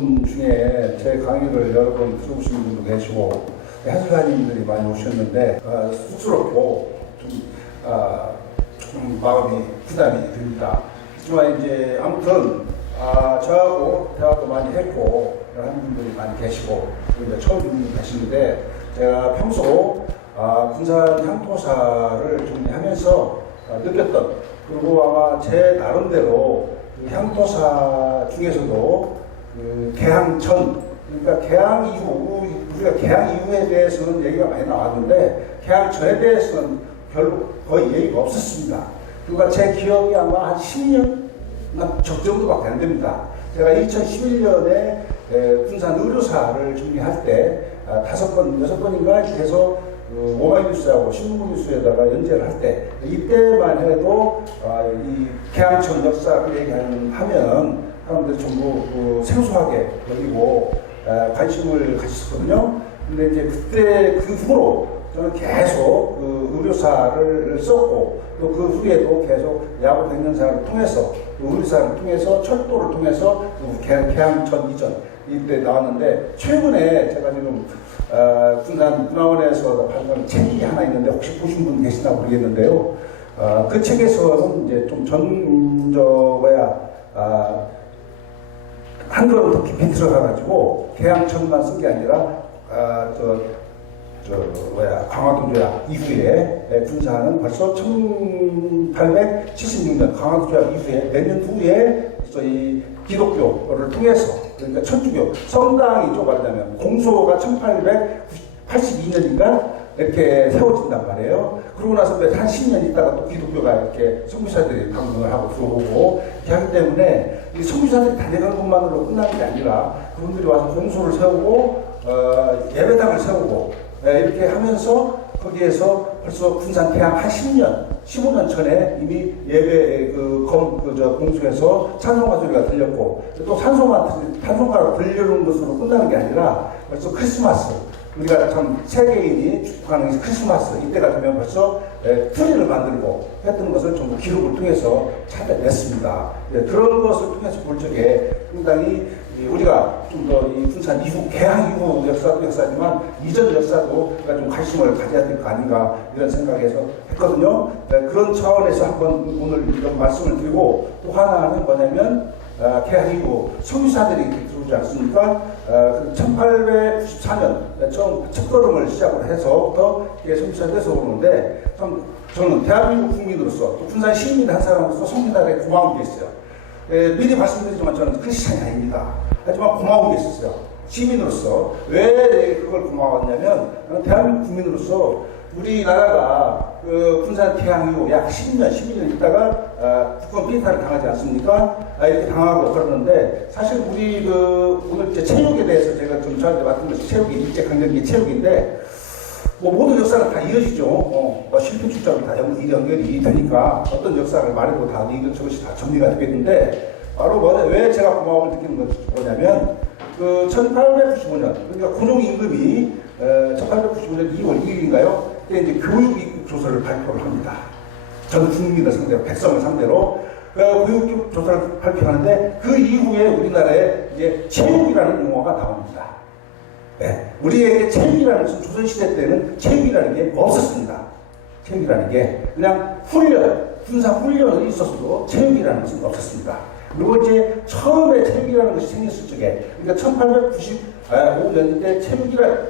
분 중에 제 강의를 여러 번 들어보신 분도 계시고 해설가님들이 많이 오셨는데 쑥스럽고 좀 마음이 부담이 됩니다. 하지만 이제 아무튼 저하고 대화도 많이 했고 하는 분들이 많이 계시고 이제 처음 분들이 계시는데 제가 평소 군산 향토사를 정리하면서 느꼈던, 그리고 아마 제 나름대로 그 향토사 중에서도 그 개항 전, 그러니까 개항 이후, 우리가 개항 이후에 대해서는 얘기가 많이 나왔는데 개항 전에 대해서는 별로 거의 얘기가 없었습니다. 그러니까 제 기억이 아마 한 10년 정도밖에 안 됩니다. 제가 2011년에 군산 의료사를 정리할 때 5번, 6번인가 계속 그 오마이뉴스하고 신문뉴스에다가 연재를 할 때, 이때만 해도 이 개항천 역사를 얘기하면 사람들이 전부 생소하게 여기고 관심을 가졌거든요. 근데 이제 그때 그 후로 저는 계속 그 의료사를 썼고, 또 그 후에도 계속 야구 100년사를 통해서, 의료사를 통해서, 철도를 통해서 개항천 이전 이때 나왔는데, 최근에 제가 지금 군산 문화원에서 발간한 책이 하나 있는데 혹시 보신 분 계시나 모르겠는데요. 그 책에서는 이제 좀 한글로 더 깊이 들어가가지고 개항천만 쓴 게 아니라 강화도조약 이후에 군산은 벌써 1876년 강화도조약 이후에 몇 년 후에 저희 기독교를 통해서, 그러니까 천주교 성당이 좀 말하자면 공소가 1882년인가 이렇게 세워진단 말이에요. 그러고 나서 한 10년 있다가 또 기독교가 이렇게 선교사들이 방문을 하고 들어오고 이렇게 하기 때문에 이 선교사들이 다녀가는 것만으로 끝나는 게 아니라 그분들이 와서 공소를 세우고 예배당을 세우고 이렇게 하면서 거기에서 벌써 군산 개항 한 10년, 15년 전에 이미 예배 공소에서 찬송가 소리가 들렸고, 또 찬송가로 들려오는 것으로 끝나는 게 아니라 벌써 크리스마스, 우리가 참 세계인이 축복하는 크리스마스 이때가 되면 벌써 트리를 만들고 했던 것을 전부 기록을 통해서 찾아냈습니다. 그런 것을 통해서 볼 적에 상당히 우리가 좀 더 이 군산 이후, 개항 이후 역사도 역사지만 이전 역사도 우리가 좀 관심을 가져야 될 거 아닌가 이런 생각에서 했거든요. 그런 차원에서 한번 오늘 이런 말씀을 드리고, 또 하나는 뭐냐면 개항 이후 선교사들이 들어오지 않습니까? 1894년 처음 첫걸음을 시작을 해서부터 선교사들에서 오는데, 참 저는 대한민국 국민으로서 또 군산 시민 한 사람으로서 선교사들에 고마운 게 있어요. 미리 말씀드리지만 저는 크리스찬이 아닙니다. 하지만 고마운 게 있었어요. 시민으로서. 왜 그걸 고마웠냐면, 대한민국 국민으로서 우리나라가 그 군산 개항 이후 약 10년, 12년 있다가 국권 비탈을 당하지 않습니까? 이렇게 당하고 그러는데, 사실 우리 오늘 이제 체육에 대해서 제가 좀 저한테 맡은 것이 체육이 일제강점기 체육인데, 모든 역사는 다 이어지죠. 실패 출자로 다 연결이 되니까 어떤 역사를 말해도 다 저것이 다 정리가 되겠는데, 바로 왜 제가 고마움을 느끼는 것이 뭐냐면, 1895년, 그러니까 군용 임금이 1895년 2월 2일인가요? 그때 이제 교육 입국 조서를 발표를 합니다. 전 국민을 상대로, 백성을 상대로 교육 입국 조서를 발표하는데, 그 이후에 우리나라에 이제 체육이라는 용어가 나옵니다. 네. 우리에게 체육이라는 것은 조선시대 때는 체육이라는 게 없었습니다. 체육이라는 게 그냥 군사 훈련이 있었어도 체육이라는 것은 없었습니다. 그리고 이제 처음에 체육이라는 것이 생겼을 적에, 그러니까 1895년 때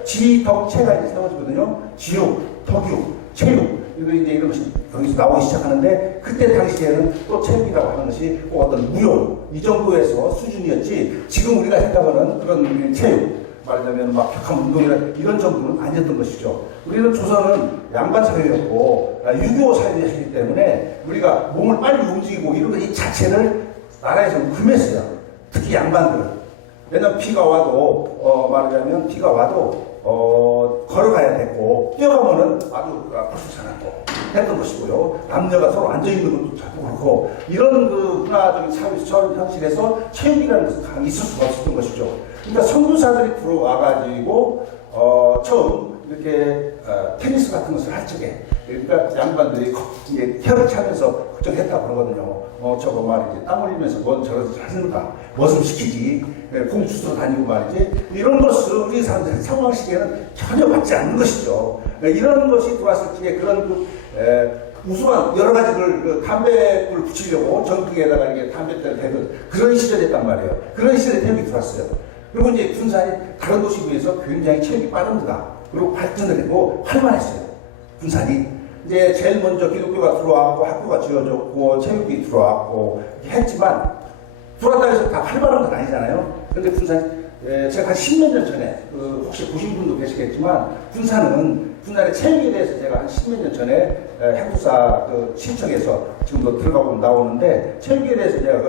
지덕체가 이제 세워지거든요. 지육, 덕육, 체육. 이거 이제 이런 것이 여기서 나오기 시작하는데, 그때 당시에는 또 체육이라고 하는 것이 꼭 어떤 무용, 이 정도에서 수준이었지, 지금 우리가 생각하는 그런 체육, 말하자면 막 격한 운동이나 이런 정도는 아니었던 것이죠. 우리는 조선은 양반 사회였고 6.25 사회였기 때문에 우리가 몸을 빨리 움직이고 이런 것 이 자체를 나라에서는 금했어요. 특히 양반들은. 왜냐면 비가 와도 말하자면 비가 와도 걸어가야 됐고, 뛰어가면은 아주 불수산하고 했던 것이고요. 남녀가 서로 앉아있는 것도 자꾸 그렇고, 이런 그 문화적인 사회 현실에서 체육이라는 것은 있을 수가 없었던 것이죠. 그러니까 선교사들이 들어와가지고 처음 이렇게 테니스 같은 것을 할 적에 그러니까 양반들이 이제 혀를 차면서 걱정했다고 그러거든요. 저거 말이지. 땀 흘리면서 뭔 저러지 하는가. 머슴 시키지. 공주로 다니고 말이지. 이런 것을 우리 사람들이 상황시기에는 전혀 맞지 않는 것이죠. 이런 것이 들어왔을 적에 그런 우수한 여러 가지를 담배불 붙이려고 전등에다가 이게 담배대를 대던 그런 시절이었단 말이에요. 그런 시절에 태국이 들어왔어요. 그리고 이제 군산이 다른 도시에 비해서 굉장히 체력이 빠릅니다. 그리고 발전을 했고 활발했어요. 군산이. 이제 제일 먼저 기독교가 들어왔고 학교가 지어졌고 체육이 들어왔고 했지만 들어왔다고 해서 다 활발한 건 아니잖아요. 그런데 군산이 제가 한 10몇 년 전에 혹시 보신 분도 계시겠지만 군산의 체육에 대해서 제가 한 10몇 년 전에 해국사 신청해서 지금도 들어가고 나오는데 체육에 대해서 제가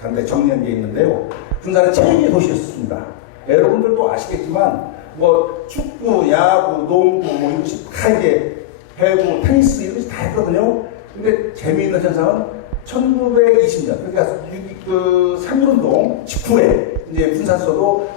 간단히 정리한 게 있는데요. 군산은 체육의 도시였습니다. 여러분들도 아시겠지만 뭐 축구, 야구, 농구 뭐 이것이 다 이게 배구, 테니스 이런 것이 다 했거든요. 근데 재미있는 현상은 1920년 그러니까 3.1운동 직후에 이제 군산서도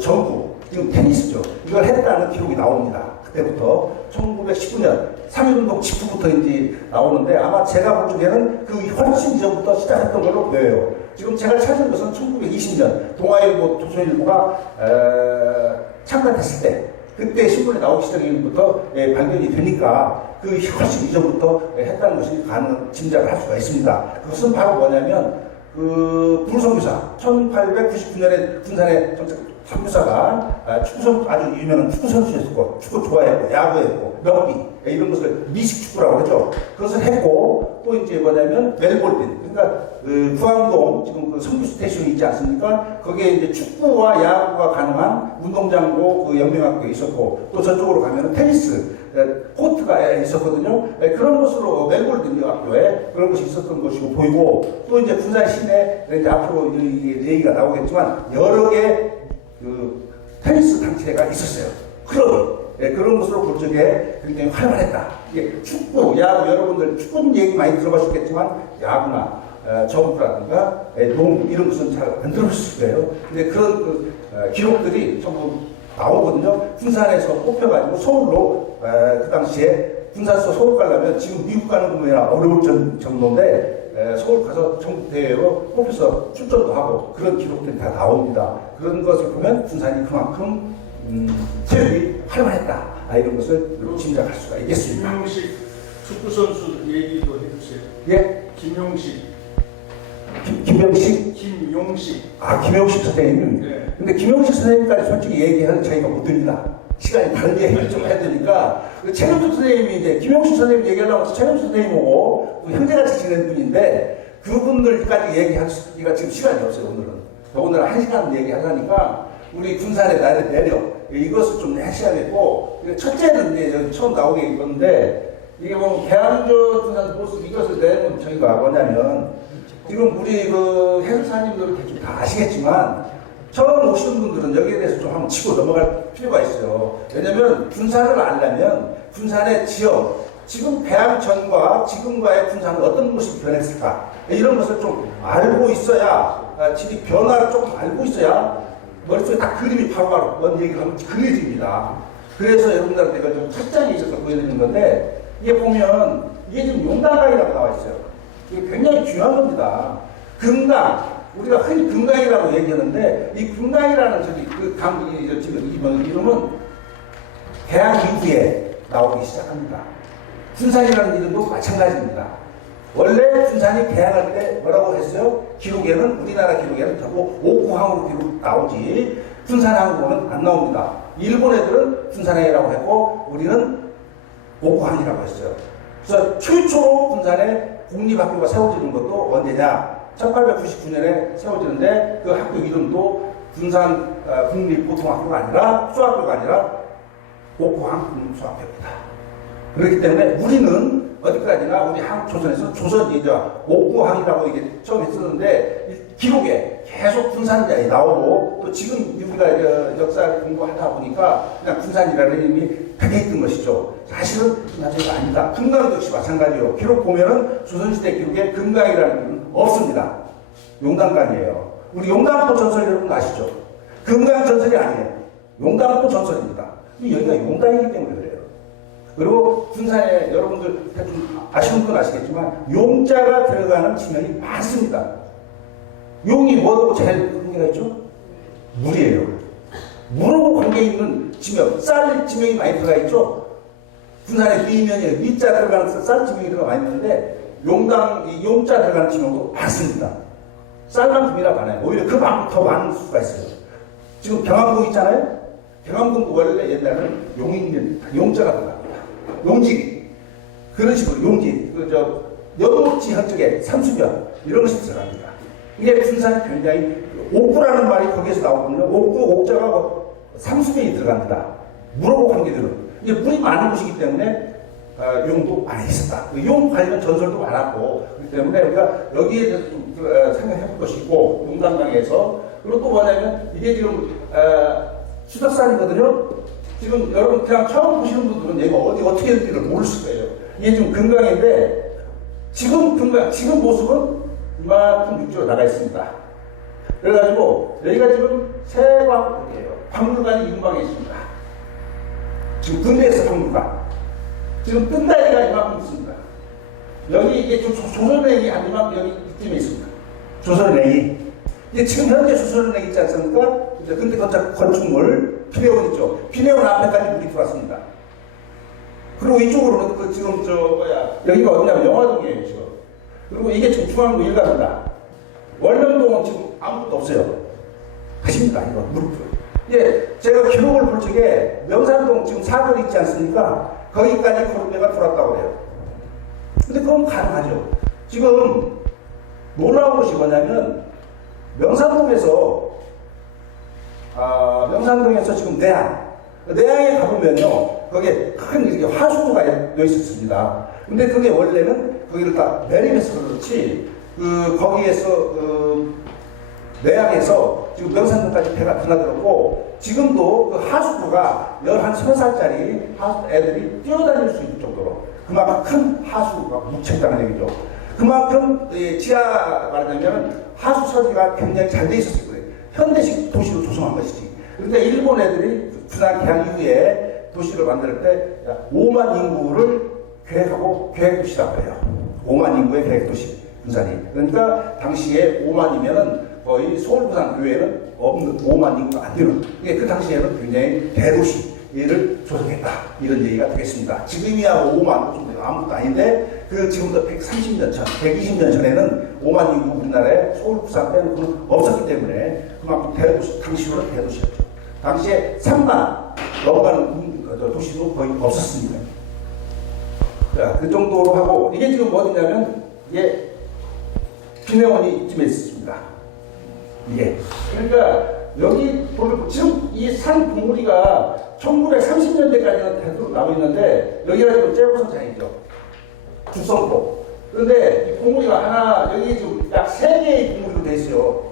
전국 지금 테니스죠. 이걸 했다는 기록이 나옵니다. 그때부터 1919년 3.1운동 직후부터 이제 나오는데 아마 제가 볼 적에는 그 훨씬 이전부터 시작했던 걸로 보여요. 지금 제가 찾은 것은 1920년 동아일보, 조선일보가 창간했을 때 그때 신문에 나오기 시작부터 발견이 되니까 그 훨씬 이전부터 했다는 것이 짐작을 할 수가 있습니다. 그것은 바로 뭐냐면 불성교사 1899년에 군산에 선교사가 아주 유명한 축구 선수였고 축구 좋아했고 야구했고 럭비 이런 것을 미식축구라고 하죠. 그것을 했고 또 이제 뭐냐면 멜볼린 그러니까 구암동 지금 선교 스테이션이 있지 않습니까? 거기에 이제 축구와 야구가 가능한 운동장도 연맹학교에 있었고 또 저쪽으로 가면 테니스 코트가 있었거든요. 그런 것으로 멜볼린 학교에 그런 것이 있었던 것이고 보이고 또 이제 군산 시내 이제 앞으로 얘기가 나오겠지만 여러 개 테니스 단체가 있었어요. 그런 것으로 볼 적에 굉장히 활발했다. 이게 축구, 야구 여러분들 축구 얘기 많이 들어보셨겠지만 야구나 정부라든가 농구 이런 것은 잘 안 들어보셨을 거예요. 근데 그런 기록들이 전부 나오거든요. 군산에서 뽑혀가지고 서울로 그 당시에 군산에서 서울 가려면 지금 미국 가는 것만이나 어려울 정도인데 서울 가서 전국대회로 뽑혀서 출전도 하고 그런 기록들이 다 나옵니다. 그런 것을 보면 군산이 그만큼 체육이 활발했다. 이런 것을 짐작할 수가 있겠습니다. 김용식 축구선수 얘기도 해주세요. 예? 김용식. 김용식? 김용식. 김용식 선생님. 네. 근데 김용식 선생님까지 솔직히 얘기하는 저희가 못 듭니다. 시간이 다른 얘기를 좀 해야 되니까. 최명수 선생님이 이제 김용식 선생님 얘기하려고 해서 최명수 선생님하고 형제같이 지낸 분인데 그분들까지 얘기하기가 지금 시간이 없어요, 오늘은. 오늘 1시간 얘기하려니까 우리 군산에 내려. 이것을 좀 하셔야겠고, 첫째는 이제 처음 나오게 있는데, 이게 뭐, 대한민국 군산 보스 이것을 내면 저희가 뭐냐면, 지금 우리 해설사님들은 대충 다 아시겠지만, 처음 오시는 분들은 여기에 대해서 좀 한번 치고 넘어갈 필요가 있어요. 왜냐면, 군산을 알려면, 군산의 지역, 지금 대항전과 지금과의 군산은 어떤 모습이 변했을까? 이런 것을 좀 알고 있어야, 지리 변화를 조금 알고 있어야, 머릿속에 딱 그림이 바로바로 뭔 얘기가 하면 그려집니다. 그래서 여러분들한테 제가 좀 첫 장에 있어서 보여드리는 건데, 이게 보면, 이게 지금 용당강이라고 나와 있어요. 이게 굉장히 중요한 겁니다. 금강, 우리가 흔히 금강이라고 얘기하는데, 이 금강이라는 지금 이름은 대항 이후에 나오기 시작합니다. 군산이라는 이름도 마찬가지입니다. 원래 군산이 개항할 때 뭐라고 했어요? 기록에는 우리나라 기록에는 전부 옥구항으로 기록 나오지 군산항으로는 안 나옵니다. 일본 애들은 군산항이라고 했고 우리는 옥구항이라고 했어요. 그래서 최초로 군산에 공립학교가 세워지는 것도 언제냐? 1899년에 세워지는데 그 학교 이름도 군산 국립고등학교가 아니라 수학교가 아니라 옥구항 국립수학교입니다. 그렇기 때문에 우리는 어디까지나 우리 한국조선에서 조선이죠. 옥구항이라고 이게 처음 했었는데 기록에 계속 군산자에 나오고 또 지금 우리가 역사 공부하다 보니까 그냥 군산이라는 이름이 박혀있던 것이죠. 사실은 나중에 아니다. 금강 역시 마찬가지요. 기록 보면은 조선시대 기록에 금강이라는 이름은 없습니다. 용당강이에요. 우리 용당포 전설 여러분 아시죠? 금강 전설이 아니에요. 용당포 전설입니다. 여기가 용당이기 때문에 그래요. 그리고 군산에 여러분들 좀 아시는 분 아시겠지만 용자가 들어가는 지명이 많습니다. 용이 뭐하고 제일 관계가 있죠? 물이에요. 물하고 관계 있는 지명, 쌀 지명이 많이 들어가 있죠? 군산에 미면에 미자 들어가는 쌀 지명이 들어가 많이 있는데 용당, 이 용자 들어가는 지명도 많습니다. 쌀만큼이나 많아요. 오히려 그만큼 더 많은 수가 있어요. 지금 경암궁 있잖아요? 경암궁도 원래 옛날에는 용자가 들어갑니다. 용지. 그런 식으로 용지. 여도지 현쪽에 삼수변. 이런 것이 들어갑니다. 이게 군산이 굉장히 옥구라는 말이 거기에서 나오거든요. 옥구, 옥자가 삼수변이 들어갑니다. 물하고 관계되는. 이게 물이 많은 곳이기 때문에 용도 많이 있었다. 용 관련 전설도 많았고 그렇기 때문에 우리가 여기에 대해서 좀 생각해 볼 것이고 용담강에서 그리고 또 뭐냐면 이게 지금 수덕산이거든요. 지금 여러분 그냥 처음 보시는 분들은 얘가 어떻게 될지를 모르실 거예요. 이게 지금 금강인데 지금 금강 지금 모습은 이만큼 육지로 나가 있습니다. 그래가지고 여기가 지금 세광이에요. 박물관이 이근방에 있습니다. 지금 근대에서 박물관. 지금 뜬다리가 이만큼 있습니다. 여기 이게 조선행이 한 이만큼 여기 이쯤에 있습니다. 조선행이. 이게 지금 현재 조선행이 있지 않습니까? 근데 건축물 피레온 있죠. 피레온 앞에까지 물이 들어왔습니다. 그리고 이쪽으로는 지금 여기가 어디냐면 영화동이에요 지금. 그리고 이게 지금 중앙로 일가입니다. 월명동은 지금 아무것도 없어요. 하십니다 이거 무릎. 예, 제가 기록을 볼 적에 명산동 지금 사거리 있지 않습니까? 거기까지 코로나가 들어왔다고 해요. 근데 그건 가능하죠. 지금 놀라운 것이 뭐냐면 명산동에서 지금 내양에 가보면요 거기에 큰 이렇게 화수구가 놓여 있었습니다. 근데 그게 원래는 거기를 다 내리면서 그렇지 거기에서 내양에서 지금 명산동까지 배가 드나들었고 지금도 그 하수구가 13살짜리 애들이 뛰어다닐 수 있을 정도로 그만큼 큰 하수구가 묵혔다는 얘기죠. 그만큼 지하 말하자면 하수 설비가 굉장히 잘 돼 있었을 거예요. 현대식 도시로 조성한 것이지. 그런데 일본 애들이 군산 개항 이후에 도시를 만들 때 5만 인구를 계획하고 계획도시라고 해요. 5만 인구의 계획도시 군산이. 그러니까 당시에 5만이면은 거의 서울 부산 교회는 없는 5만 인구가 안 되는. 그 당시에는 굉장히 대도시를 조성했다. 이런 얘기가 되겠습니다. 지금이야 5만 좀 아무것도 아닌데 지금부터 130년 전, 120년 전에는 5만 인구 우리나라에 서울 부산 빼놓고는 없었기 때문에 그만큼 대도시, 당시로는 대도시였죠. 당시에 3만 넘어가는 도시도 거의 없었습니다. 자, 그 정도로 하고 이게 지금 어디냐면 이게 비내원이 이쯤에 있습니다. 이게 그러니까 여기 지금 이 산 봉우리가 1930년대까지는 계속 나고 있는데 여기가 지금 째고선장이죠. 주성포. 그런데 이 봉우리가 하나 여기 지금 약 3개의 봉우리로 돼 있어요.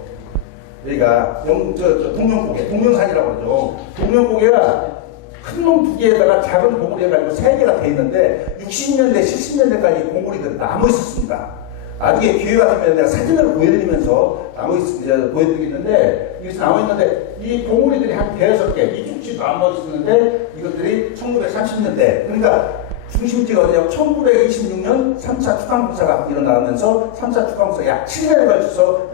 여기가 동명산이라고 그러죠. 동명고개가 큰 놈 2개에다가 작은 봉우리 해가지고 3개가 돼 있는데 60년대, 70년대까지 봉우리들이 남아 있었습니다. 나중에 기회가 되면 내가 사진으로 보여드리면서 보여드리겠는데 여기서 나와 있는데 이 봉우리들이 한 5개, 이쪽지도 남아 있었는데 이것들이 1930년대 그러니까 중심지가 어디냐면 1926년 3차 축강공사가 일어나면서 3차 축강공사 약 7년에 걸쳐서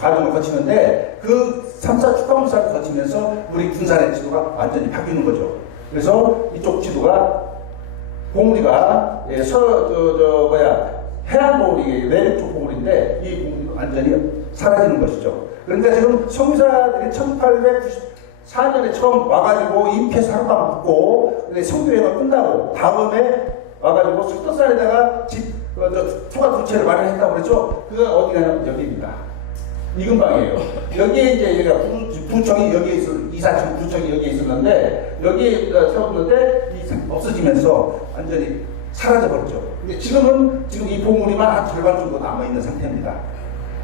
과정을 거치는데 그 3차 축강공사를 거치면서 우리 군산의 지도가 완전히 바뀌는 거죠. 그래서 이쪽 지도가 봉우리가 해안 봉우리, 내륙 쪽 봉우리인데 이 봉우리가 완전히 사라지는 것이죠. 그러니까 지금 성유사들이 1894년에 처음 와가지고 임피에서 하룻밤 묵고 성교회가 끝나고 다음에 와가지고 석덕산에다가 투가 두 채를 마련했다고 그랬죠. 그가 어디 가냐면 여기입니다. 이근방이에요. 여기에 이제 여기가 부청이 여기에 이사청 부청이 여기에 있었는데 여기에 세웠는데 없어지면서 완전히 사라져버렸죠. 근데 지금 이 봉우리만 한 절반 정도 남아있는 상태입니다.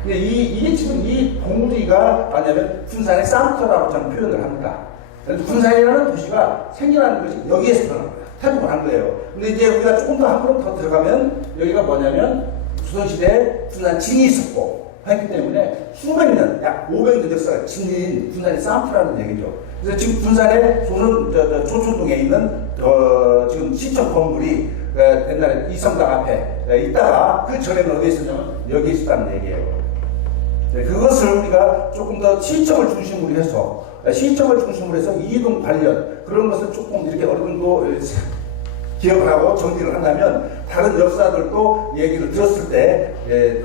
근데 이게 지금 이 봉우리가 뭐냐면 군산의 쌍터라고 저는 표현을 합니다. 군산이라는 도시가 생겨나는 것이 여기에서 일어납니다. 태국을 한 거예요. 근데 이제 우리가 조금 더 한 걸음 더 들어가면 여기가 뭐냐면 조선시대에 군산 진이 있었고 했기 때문에 수백 년, 약 500년 역사가 지닌 군산의 산프라는 얘기죠. 그래서 지금 군산의 조촌동에 있는 지금 시청 건물이 옛날에 이성당 앞에 있다가 그 전에는 어디에 있었냐면 여기 있었다는 얘기예요. 그것을 우리가 조금 더 시청을 중심으로 해서 이동 관련 그런 것을 조금 이렇게 어느 정도 기억을 하고 정리를 한다면 다른 역사들도 얘기를 들었을 때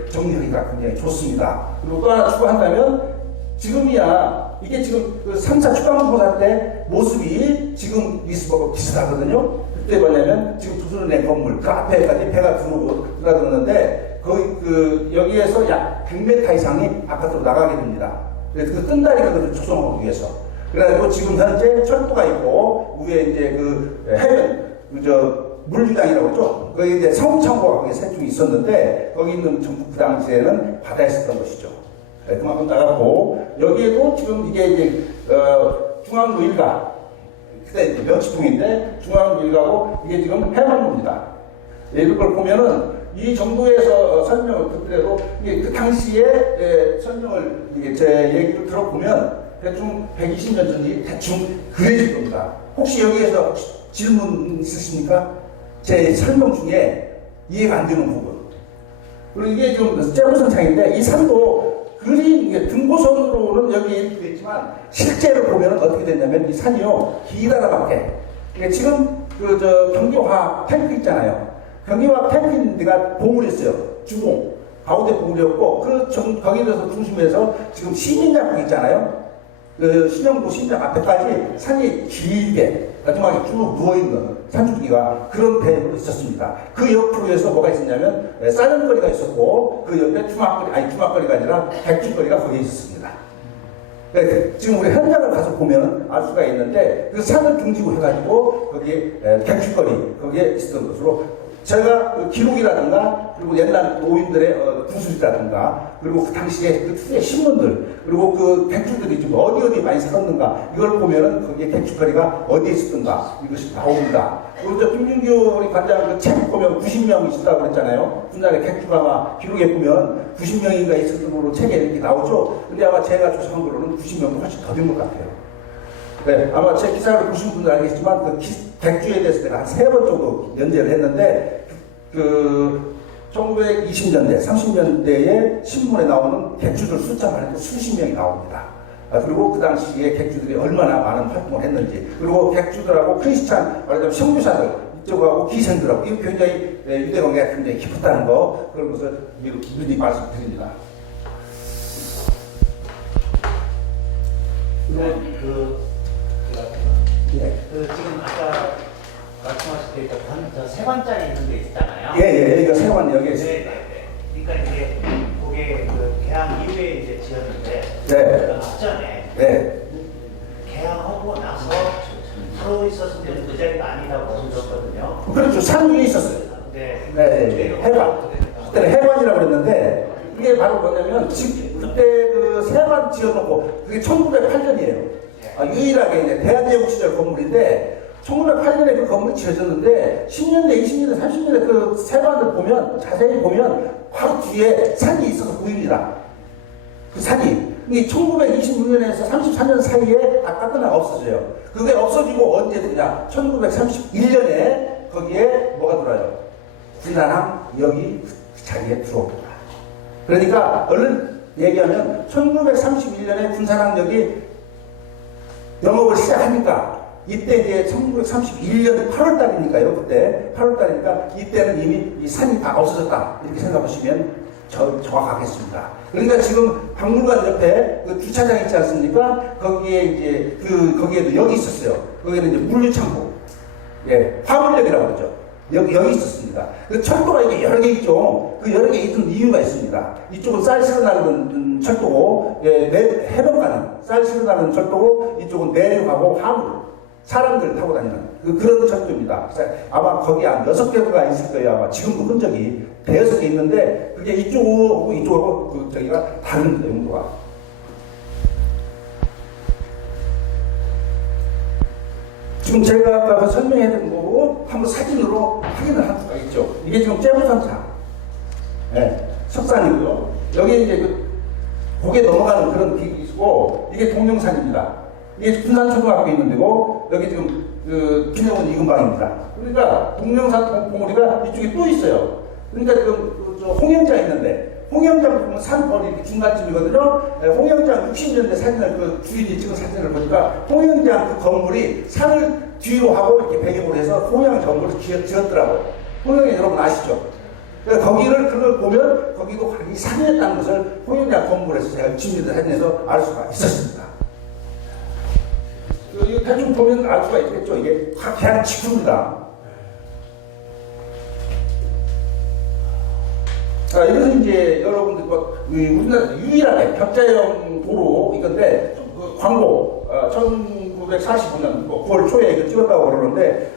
정리하기가 굉장히 좋습니다. 그리고 또 하나 추가한다면 지금이야 이게 지금 그 3차 추가공사 때 모습이 지금 미스버거 비슷하거든요. 그때 뭐냐면 지금 조선의 건물 그 앞에까지 배가 들어가는데 거의 그 여기에서 약 100m 이상이 바깥으로 나가게 됩니다. 그래서 그 뜬다리가 그 조성하기 위해서. 그래가지고 지금 현재 철도가 있고 위에 이제 그 해변 물주장이라고 그러죠. 거기 이제 성창고가 거기 셋 중에 있었는데 거기 있는 전부 그 당시에는 바다에 있었던 것이죠. 그만큼 나갔고 여기에도 지금 이게 이제 중앙로 일가 그때 이제 명치통인데 중앙로 일가고 이게 지금 해방로입니다. 이런 걸 보면은 이 정도에서 설명을 듣더라도 이게 그 당시에 설명을 이게 제 얘기를 들어보면 대충 120년 전이 대충 그려질 겁니다. 혹시 여기에서 질문 있으십니까? 제 설명 중에 이해가 안 되는 부분. 그리고 이게 좀 째부선창인데 이 산도 그림 등고선으로는 여기 되어 있지만 실제로 보면 어떻게 됐냐면 이 산이요 길하나밖에. 그러니까 지금 경기화 탱크 있잖아요. 경기화 탱크 있는 데가 보물이었어요. 주공 가운데 보물이었고 거기에서 중심에서 지금 시민약국 있잖아요. 그 신영도 신장 앞에까지 산이 길게 마지막에 쭉 누워있는 산줄기가 그런 배로 있었습니다. 그 옆으로 해서 뭐가 있었냐면 싸전거리가 있었고 그 옆에 주막거리가 아니라 백주거리가 거기에 있었습니다. 지금 우리 현장을 가서 보면 알 수가 있는데 그 산을 중지고 해가지고 거기에 백주거리 거기에 있었던 것으로 제가 그 기록이라든가 그리고 옛날 노인들의 구술이라든가 그리고 그 당시에 그 특유의 신문들 그리고 그 백주들이 좀 어디 많이 살았는가 이걸 보면은 거기에 백주거리가 어디에 있었던가 이것이 나옵니다. 그리고 저 김준규 우리 관장 그 책 보면 90명 있었다고 그랬잖아요. 군단의 백주가 아마 기록에 보면 90명인가 있었던 걸로 책에 이렇게 나오죠. 근데 아마 제가 조사한 거로는 90명도 훨씬 더 된 것 같아요. 네, 아마 제 기사를 보신 분들 알겠지만 그 백주에 대해서 내가 한 3번 정도 연재를 했는데 그 1920년대, 30년대에 신문에 나오는 객주들 숫자만 해도 수십 명이 나옵니다. 그리고 그 당시에 객주들이 얼마나 많은 활동을 했는지 그리고 객주들하고 크리스찬, 말하자면 선교사들 이쪽하고 기생들하고 이 굉장히 유대관계가 굉장히 깊었다는 거 그런 것을 미리 말씀드립니다. 지금 아까 말씀하신 저 세관짜리 있는 데 있잖아요. 예, 이거 세관 여기에 있습니다. 그러니까 이제 그게 그 개항 이후에 이제 지었는데 네. 그 앞전에 네. 개항하고 나서 바로 있었으면 그 자리가 아니라고 들었거든요. 그렇죠. 산 위에 있었어요. 네. 해관. 그때는 해관이라고 그랬는데 이게 바로 뭐냐면 지금 그때 그 세관 지어놓고 그게 1908년이에요. 유일하게 이제 대한제국 시절 건물인데 1908년에 그 건물이 지어졌는데 10년대, 20년대, 30년대 그 세관을 보면 자세히 보면 바로 뒤에 산이 있어서 보입니다. 그 산이. 이 1926년에서 34년 사이에 아까거나 없어져요. 그게 없어지고 언제 되냐? 1931년에 거기에 뭐가 들어요? 군산항 여기 그 자리에 들어옵니다. 그러니까 얼른 얘기하면 1931년에 군산항역이 영업을 시작하니까 이때 이제 1931년 8월 달이니까요. 그때 8월 달이니까 이때는 이미 이 산이 다 없어졌다. 이렇게 생각하시면 정확하겠습니다. 그러니까 지금 박물관 옆에 그 주차장 있지 않습니까? 거기에 이제 거기에도 역이 있었어요. 거기는 이제 물류창고. 예, 화물역이라고 그러죠. 여기 있었습니다. 그 철도가 이게 여러 개 있죠. 그 여러 개 있던 이유가 있습니다. 이쪽은 쌀 실어나르는 철도고, 해변 가는 쌀 실어나르는 철도고, 이쪽은 내륙하고 화물, 사람들 타고 다니는 그런 철도입니다. 그래서 아마 거기 한 6개가 있을 거예요. 아마 지금도 흔적이 대여섯 개 있는데, 그게 이쪽하고 이쪽하고 저기가 다릅니다. 용도가. 지금 제가 아까 설명해드린 거고 한번 사진으로 확인을 할 수가 있죠. 이게 지금 째부선차 석산이고요. 여기 이제 거기에 넘어가는 그런 길이 있고, 이게 동영산입니다. 이게 군산초등학교 있는 데고, 여기 지금 기내원 이근방입니다. 그러니까 동영산 봉우리가 이쪽에 또 있어요. 그러니까 지금 저 홍영장 있는데, 홍영장 보면 산벌이 이렇게 중간쯤이거든요. 홍영장 60년대 사진을 그 주인이 찍은 사진을 보니까 홍영장 그 건물이 산을 뒤로 하고 이렇게 배경으로 해서 홍영 건물을 지었더라고요. 홍영이 여러분 아시죠? 그러니까 거기를 그걸 보면 거기도 이 산이었다는 것을 홍영장 건물에서 제가 60년대 사진에서 알 수가 있었습니다. 이 대충 보면 알 수가 있겠죠. 이게 그냥 지구입니다. 자, 이것은 이제 여러분들 우리나라 유일하게 격자형 도로 이건데 그 광고 1945년 9월 초에 이거 찍었다고 그러는데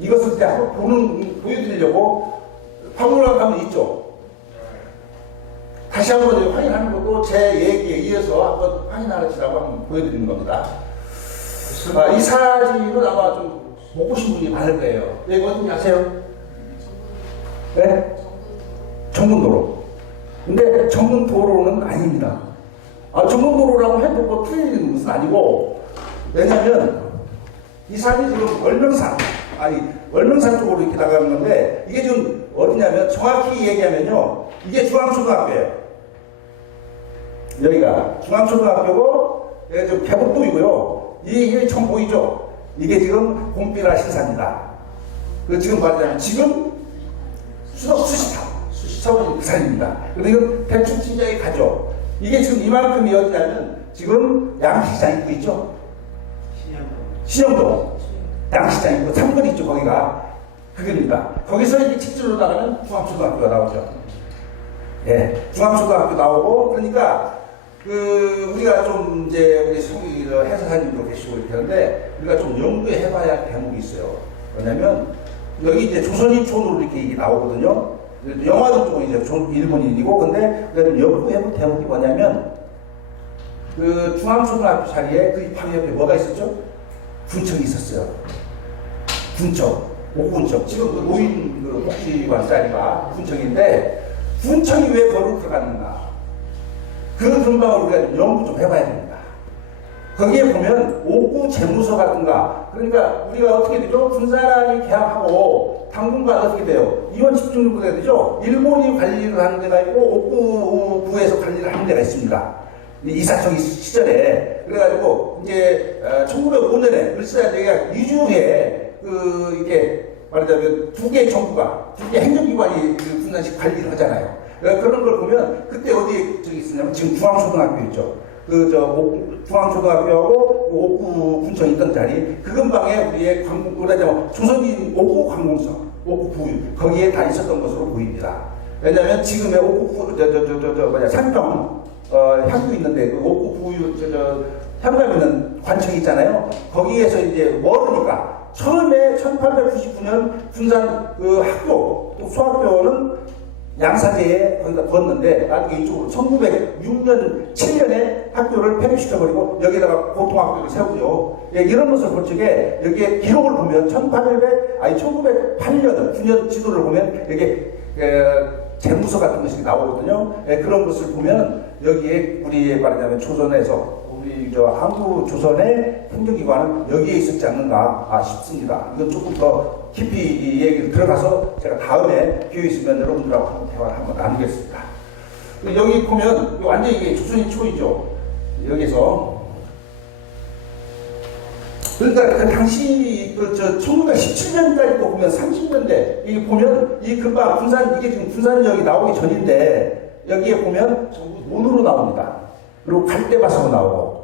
이것을 이제 한번 보여드리려고 박물관 가면 있죠. 다시 한번 확인하는 것도 제 얘기에 이어서 한번 확인하시라고 한번 보여드리는 겁니다. 이 사진은 아마 좀 못 보신 분이 많을 거예요. 이거 어떻게 아세요? 네? 정문도로. 근데 정문도로는 아닙니다. 정문도로라고 해도 뭐 틀리는 것은 아니고, 왜냐면 이 산이 지금 월명산 쪽으로 이렇게 나가는 건데, 이게 지금 어디냐면 정확히 얘기하면요, 이게 중앙초등학교예요. 여기가 중앙초등학교고, 여기가 지금 개복도이고요. 이게 좀 보이죠? 이게 지금 봄비라 신사입니다. 그 지금 말하자면 지금 수시타운 그 산입니다. 그리고 대충 진작에 가죠. 이게 지금 이만큼이 어디냐면 지금 양시장 있고 있죠? 신영동. 양시장 있고 삼거리 있죠, 거기가. 그겁니다. 거기서 이렇게 직진으로 나가면 중앙초등학교가 나오죠. 예, 중앙초등학교 나오고, 그러니까 우리가 좀 이제 우리 성이 해설사님도 계시고 이렇게 하는데 우리가 좀 연구해봐야 할 대목이 있어요. 왜냐면 여기 이제 조선인촌으로 이렇게 나오거든요. 영화도 쪽은 이제 일본인이고, 근데 연구해볼 대목이 뭐냐면 그 중앙초등학교 자리에 그 바로 옆에 뭐가 있었죠? 군청이 있었어요. 군청, 옥군청. 지금 그 노인 복지관 자리가 군청인데 군청이 왜 거기로 들어갔는가? 그 근방을 우리가 연구 좀 해봐야 됩니다. 거기에 보면 옥구 재무소 같은가, 그러니까 우리가 어떻게 되죠? 군사랑이 개항하고 당분간 어떻게 돼요? 이원 집중부가 되죠? 일본이 관리를 하는 데가 있고 옥구부에서 관리를 하는 데가 있습니다. 이사청 시절에. 그래가지고 이제 1905년에 을사대가 이주에 이게 말하자면 두 개의 정부가, 두 개의 행정기관이 군산식 관리를 하잖아요. 그런 걸 보면 그때 어디에 저기 있었냐면 지금 중앙초등학교 있죠. 중앙초등학교하고 옥구 군청 있던 자리, 그 근방에 우리의 말하자면 조선인 옥구 관공서, 옥구 부유, 거기에 다 있었던 것으로 보입니다. 왜냐하면 지금의 옥구 상경 향교 있는데 그 옥구 부유 향감 있는 관청이 있잖아요. 거기에서 이제 멀으니까 처음에 1899년 군산 학교, 수학교는 양사제에 거기다 뒀는데 나중에 이쪽으로 1906년 7년에 학교를 폐교시켜버리고 여기다가 고등학교를 세우죠. 예, 이런 것을 볼 적에 여기에 기록을 보면 1908년 9년 지도를 보면 여기에 재무서 같은 것이 나오거든요. 예, 그런 것을 보면 여기에 우리 말하자면 조선에서 우리 한국 조선의 행정기관은 여기에 있었지 않는가 싶습니다. 이건 조금 더 깊이 이 얘기를 들어가서 제가 다음에 기회 있으면 여러분들하고 한번 대화를 한번 나누겠습니다. 여기 보면 완전히 이게 조선인 초이죠. 여기서 그러니까 그 당시 1917년까지도 보면 30년대 이게 보면 이 근방 군산 이게 지금 군산역이 나오기 전인데 여기에 보면 전부 논으로 나옵니다. 그리고 갈대밭으로 나오고.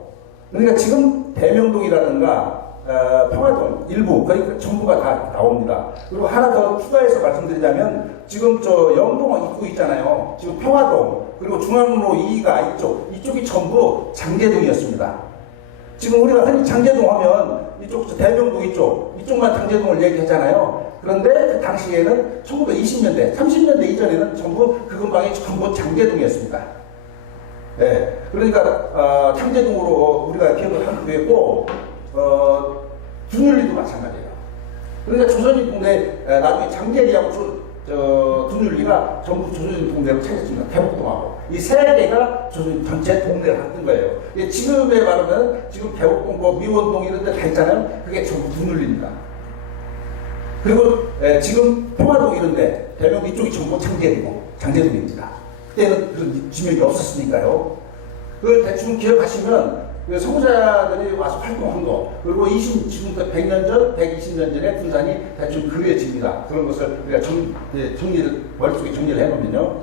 그러니까 지금 대명동이라든가 평화동 일부 거의 전부가 다 나옵니다. 그리고 하나 더 추가해서 말씀드리자면 지금 영동 입구 있잖아요. 지금 평화동 그리고 중앙로 2가 이쪽이 전부 장제동이었습니다. 지금 우리가 흔히 장제동 하면 이쪽 대명동 이쪽만 장제동을 얘기하잖아요. 그런데 그 당시에는 1920년대 30년대 이전에는 전부 그 근방이 전부 장제동이었습니다. 네, 그러니까 장제동으로 우리가 기억을 하기도 했고 준율리도 마찬가지예요. 그러니까 조선인 동네 나중에 장제리하고 분율리가 전부 조선인 동네로 차렸습니다. 개복동하고. 이 세 개가 조선인 전체 동네를 만든 거예요. 지금에 말하면 지금 개복동, 미원동 이런 데 다 있잖아요. 그게 전부 분율리입니다. 그리고 지금 평화동 이런 데, 대명 이쪽이 전부 장제동입니다. 그때는 그런 지명이 없었으니까요. 그걸 대충 기억하시면 선구자들이 와서 활동한 거, 그리고 지금부터 100년 전, 120년 전에 군산이 대충 그려집니다. 그런 것을 우리가 정리를, 머릿속에 정리를 해놓으면요.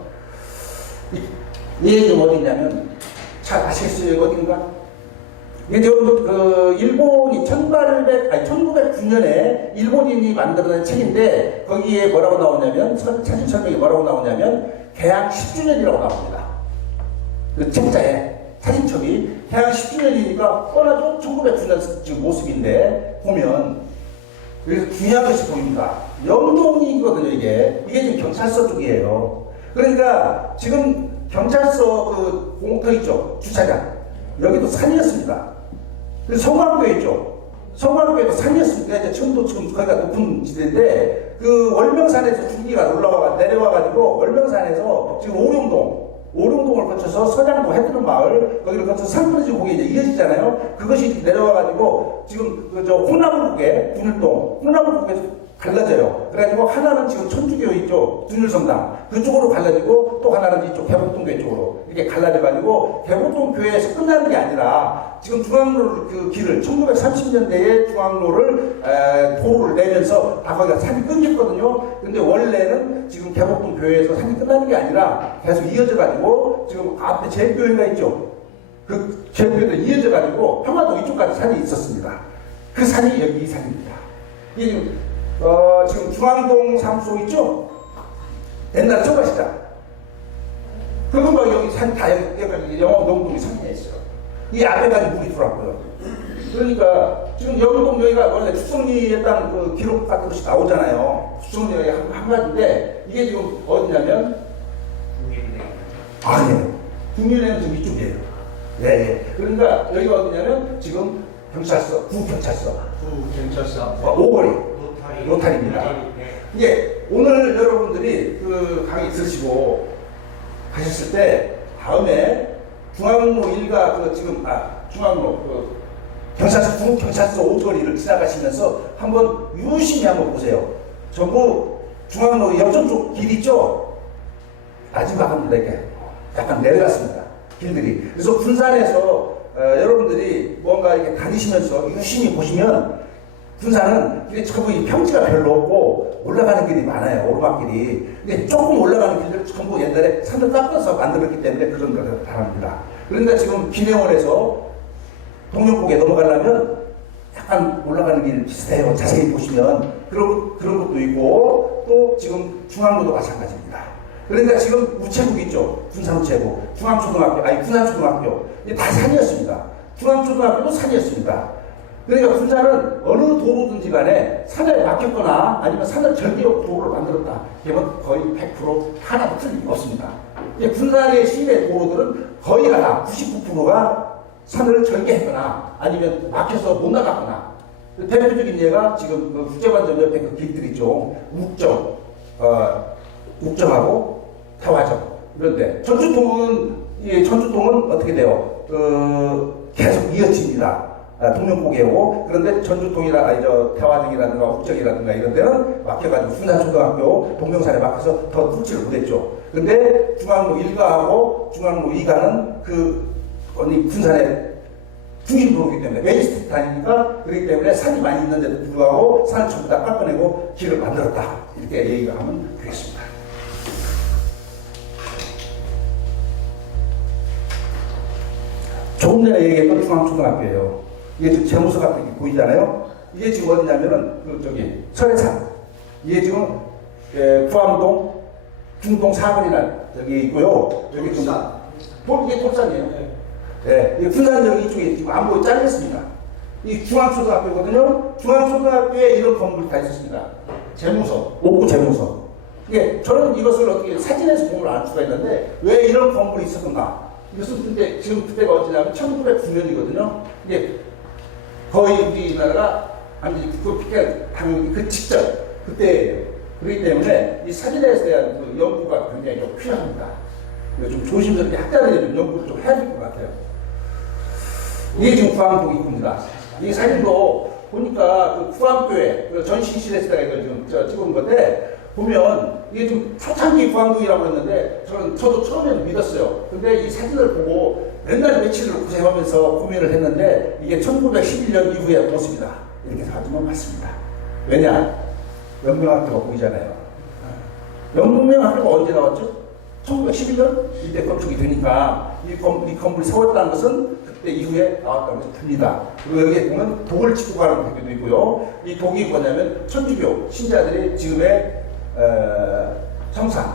이게 좀 어디냐면, 잘 아시겠어요? 이거 어딘가? 이게 일본이 1909년에 일본인이 만들어낸 책인데, 거기에 뭐라고 나오냐면, 사진 설명이 뭐라고 나오냐면, 개항 10주년이라고 나옵니다. 그 책자에. 사진첩이 개항 10주년이니까 뻔하죠? 1909년 지금 모습인데 보면 그래서 중요한 것이 보입니다. 영동이거든요. 이게 지금 경찰서 쪽이에요. 그러니까 지금 경찰서 그 공터 있죠? 주차장 여기도 산이었습니다. 그래서 성곽교회 있죠? 성곽교회도 산이었습니다. 이제 지금 거기가 높은 지대인데 그 월명산에서 중기가 내려와가지고 월명산에서 지금 오룡동을 거쳐서 서장동 해뜨는 마을, 거기를 거쳐서 산부지 고개 이제 이어지잖아요. 그것이 내려와가지고 지금 홍나물국에 홍나물국에서 갈라져요. 그래가지고 하나는 지금 천주교 있죠. dun율성당 그쪽으로 갈라지고 또 하나는 이쪽 개복동교회 쪽으로 이렇게 갈라져가지고 개복동교회에서 끝나는 게 아니라 지금 중앙로 그 길을 1930년대에 중앙로를 도로를 내면서 다 거기가 산이 끊겼거든요. 근데 원래는 지금 개복동교회에서 산이 끝나는 게 아니라 계속 이어져가지고 지금 앞에 제일교회가 있죠. 그 제일교회도 이어져가지고 평화동 이쪽까지 산이 있었습니다. 그 산이 여기 이 산입니다. 이게 지금 중앙동 사무소 있죠? 옛날에 초가시장. 그거 여기 산 다 영암동동이 산에 있어요. 이 앞에까지 물이 들어왔고요. 그러니까 지금 영암동 여기가 원래 축성리의 땅 그 기록 같은 것이 나오잖아요. 축성리 한 가지인데 이게 지금 어디냐면 아니에요. 국민은행 지금 이쪽이에요. 네. 그러니까 여기가 어디냐면 지금 경찰서, 구경찰서 오거리. 로타리입니다. 이게 오늘 여러분들이 그 강의 들으시고 가셨을 때 다음에 중앙로 1가 그 지금 중앙로 그 경찰서 구경찰서 오거리를 지나가시면서 한번 유심히 한번 보세요. 전부 중앙로 역전 쪽 길 있죠? 마지막합니다. 이렇게 약간 내려갔습니다. 길들이. 그래서 군산에서 여러분들이 뭔가 이렇게 다니시면서 유심히 보시면 군산은 길이 전부 평지가 별로 없고 올라가는 길이 많아요. 오르막길이. 근데 조금 올라가는 길들 전부 옛날에 산을 깎아서 만들었기 때문에 그런 걸 바랍니다. 그러니까 지금 기내원에서 동력곡에 넘어가려면 약간 올라가는 길 비슷해요. 자세히 보시면 그런 것도 있고 또 지금 중앙로도 마찬가지입니다. 그러니까 지금 우체국 있죠. 군산우체국, 군산초등학교 이게 다 산이었습니다. 중앙초등학교도 산이었습니다. 그러니까 군산은 어느 도로든지 간에 산에 막혔거나 아니면 산을 절개로 도로를 만들었다. 이건 거의 100% 하나도 틀린 게 없습니다. 군산의 시내 도로들은 거의 다 99%가 산을 절개했거나 아니면 막혀서 못 나갔거나. 대표적인 예가 지금 그 국제관점 옆에 그 길들 있죠. 욱정하고 태화정. 그런데 전주동은 어떻게 돼요? 계속 이어집니다. 동명고개고 그런데 태화등이라든가 욱정이라든가 이런 데는 막혀가지고 군산초등학교 동명산에 막혀서 더 뚫지를 못했죠. 근데 중앙로 1가하고 중앙로 2가는 군산의 중심도로이기 때문에 메인스트리트 아닙니까? 그렇기 때문에 산이 많이 있는데도 불구하고 산을 전부 다 깎아내고 길을 만들었다. 이렇게 얘기가 하면 되겠습니다. 조금 전에 얘기했던 중앙초등학교예요. 이게 지금 재무서 같은 게 보이잖아요. 이게 지금 어디냐면은 설해산. 이게 지금 구암동, 중동 사거리나 여기 있고요. 여기 지금 이게 돌산이에요. 네, 이 군산역 이쪽에 지금 안 보여 잘렸습니다. 이 중앙초등학교거든요. 중앙초등학교에 이런 건물이 다 있었습니다. 재무서, 옥구 재무서. 이게 저는 이것을 어떻게 사진에서 보면 알 수가 있는데 왜 이런 건물이 있었던가? 이것은 지금 그때가 어디냐면 1909년이거든요. 이게 거의 우리나라가 그 직전 그때예요. 그렇기 때문에 이 사진에 대한 그 연구가 굉장히 좀 필요합니다. 좀 조심스럽게 학자들이 좀 연구를 좀 해야 될 것 같아요. 이게 지금 구암동 입구입니다. 이 사진도 보니까 그 구암교회 그 전시실에다가 이걸 지금 찍은 건데 보면 이게 좀 초창기 구암동이라고 했는데 저도 처음에는 믿었어요. 근데 이 사진을 보고 맨날 며칠을 고생하면서 고민을 했는데 이게 1911년 이후의 모습이다. 이렇게 사진만 봤습니다. 왜냐? 영명학교가 보이잖아요. 영명학교가 언제 나왔죠? 1911년? 이때 건축이 되니까 이 건물이 세웠다는 것은 그때 이후에 나왔다는 것이 듭니다. 그리고 여기에 보면 독을 짓고 가는 대교도 있고요. 이 독이 뭐냐면 천주교 신자들이 지금의 청산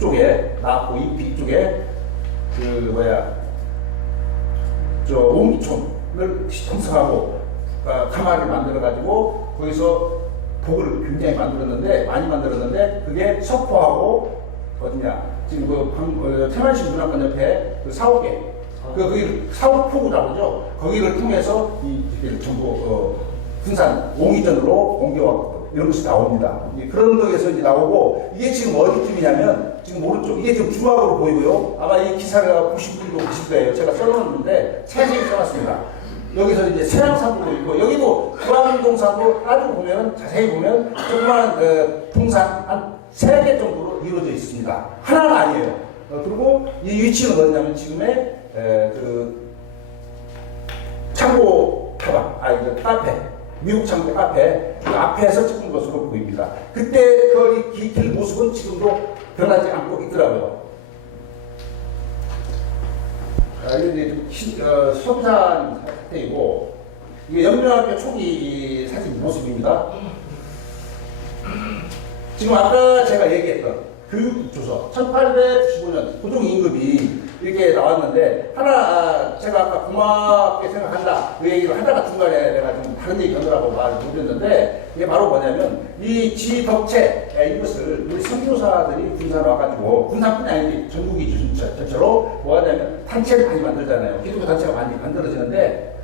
쪽에 나왔고 이 쪽에 옹기촌을 형성하고 가마를 만들어가지고 거기서 독을 굉장히 많이 만들었는데 그게 석포하고 어디냐 지금 그 태만시 문화관 옆에 그 사옥에 거기 사옥포구라고 그러죠. 거기를 통해서 이 전부 군산 옹이전으로 옮겨왔고 이런 것이 나옵니다. 그런 거에서 이제 나오고 이게 지금 어디쯤이냐면 지금 오른쪽 이게 지금 중앙으로 보이고요. 아마 이 기사가 보신 분도 계실 거예요. 제가 써놓았는데 자세히 써놨습니다. 여기서 이제 세랑산도 있고 여기도 구암동산도 아주 보면 자세히 보면 조그마한 그 동산 한 3개 정도로 이루어져 있습니다. 하나는 아니에요. 그리고 이 위치는 어디냐면 지금의 그 창고 타방, 그 카페, 미국 창고 카페 그 앞에서 찍은 것으로 보입니다. 그때 그 길 모습은 지금도 변하지 않고 있더라고요. 이게 서부산 사태이고 이게 영명학교 초기 사진 모습입니다. 지금 아까 제가 얘기했던 교육조서 1895년 고종임금이 이렇게 나왔는데 하나 제가 아까 고맙게 생각한다 그 얘기를 하다가 중간에 내가 좀 다른 얘기 하느라고 말을 못했는데 이게 바로 뭐냐면 이 지덕체 이것을 우리 선교사들이 군산 와가지고 군산뿐이 아니지 전국이 전체로 뭐 하냐면 단체를 많이 만들잖아요. 기독교 단체가 많이 만들어지는데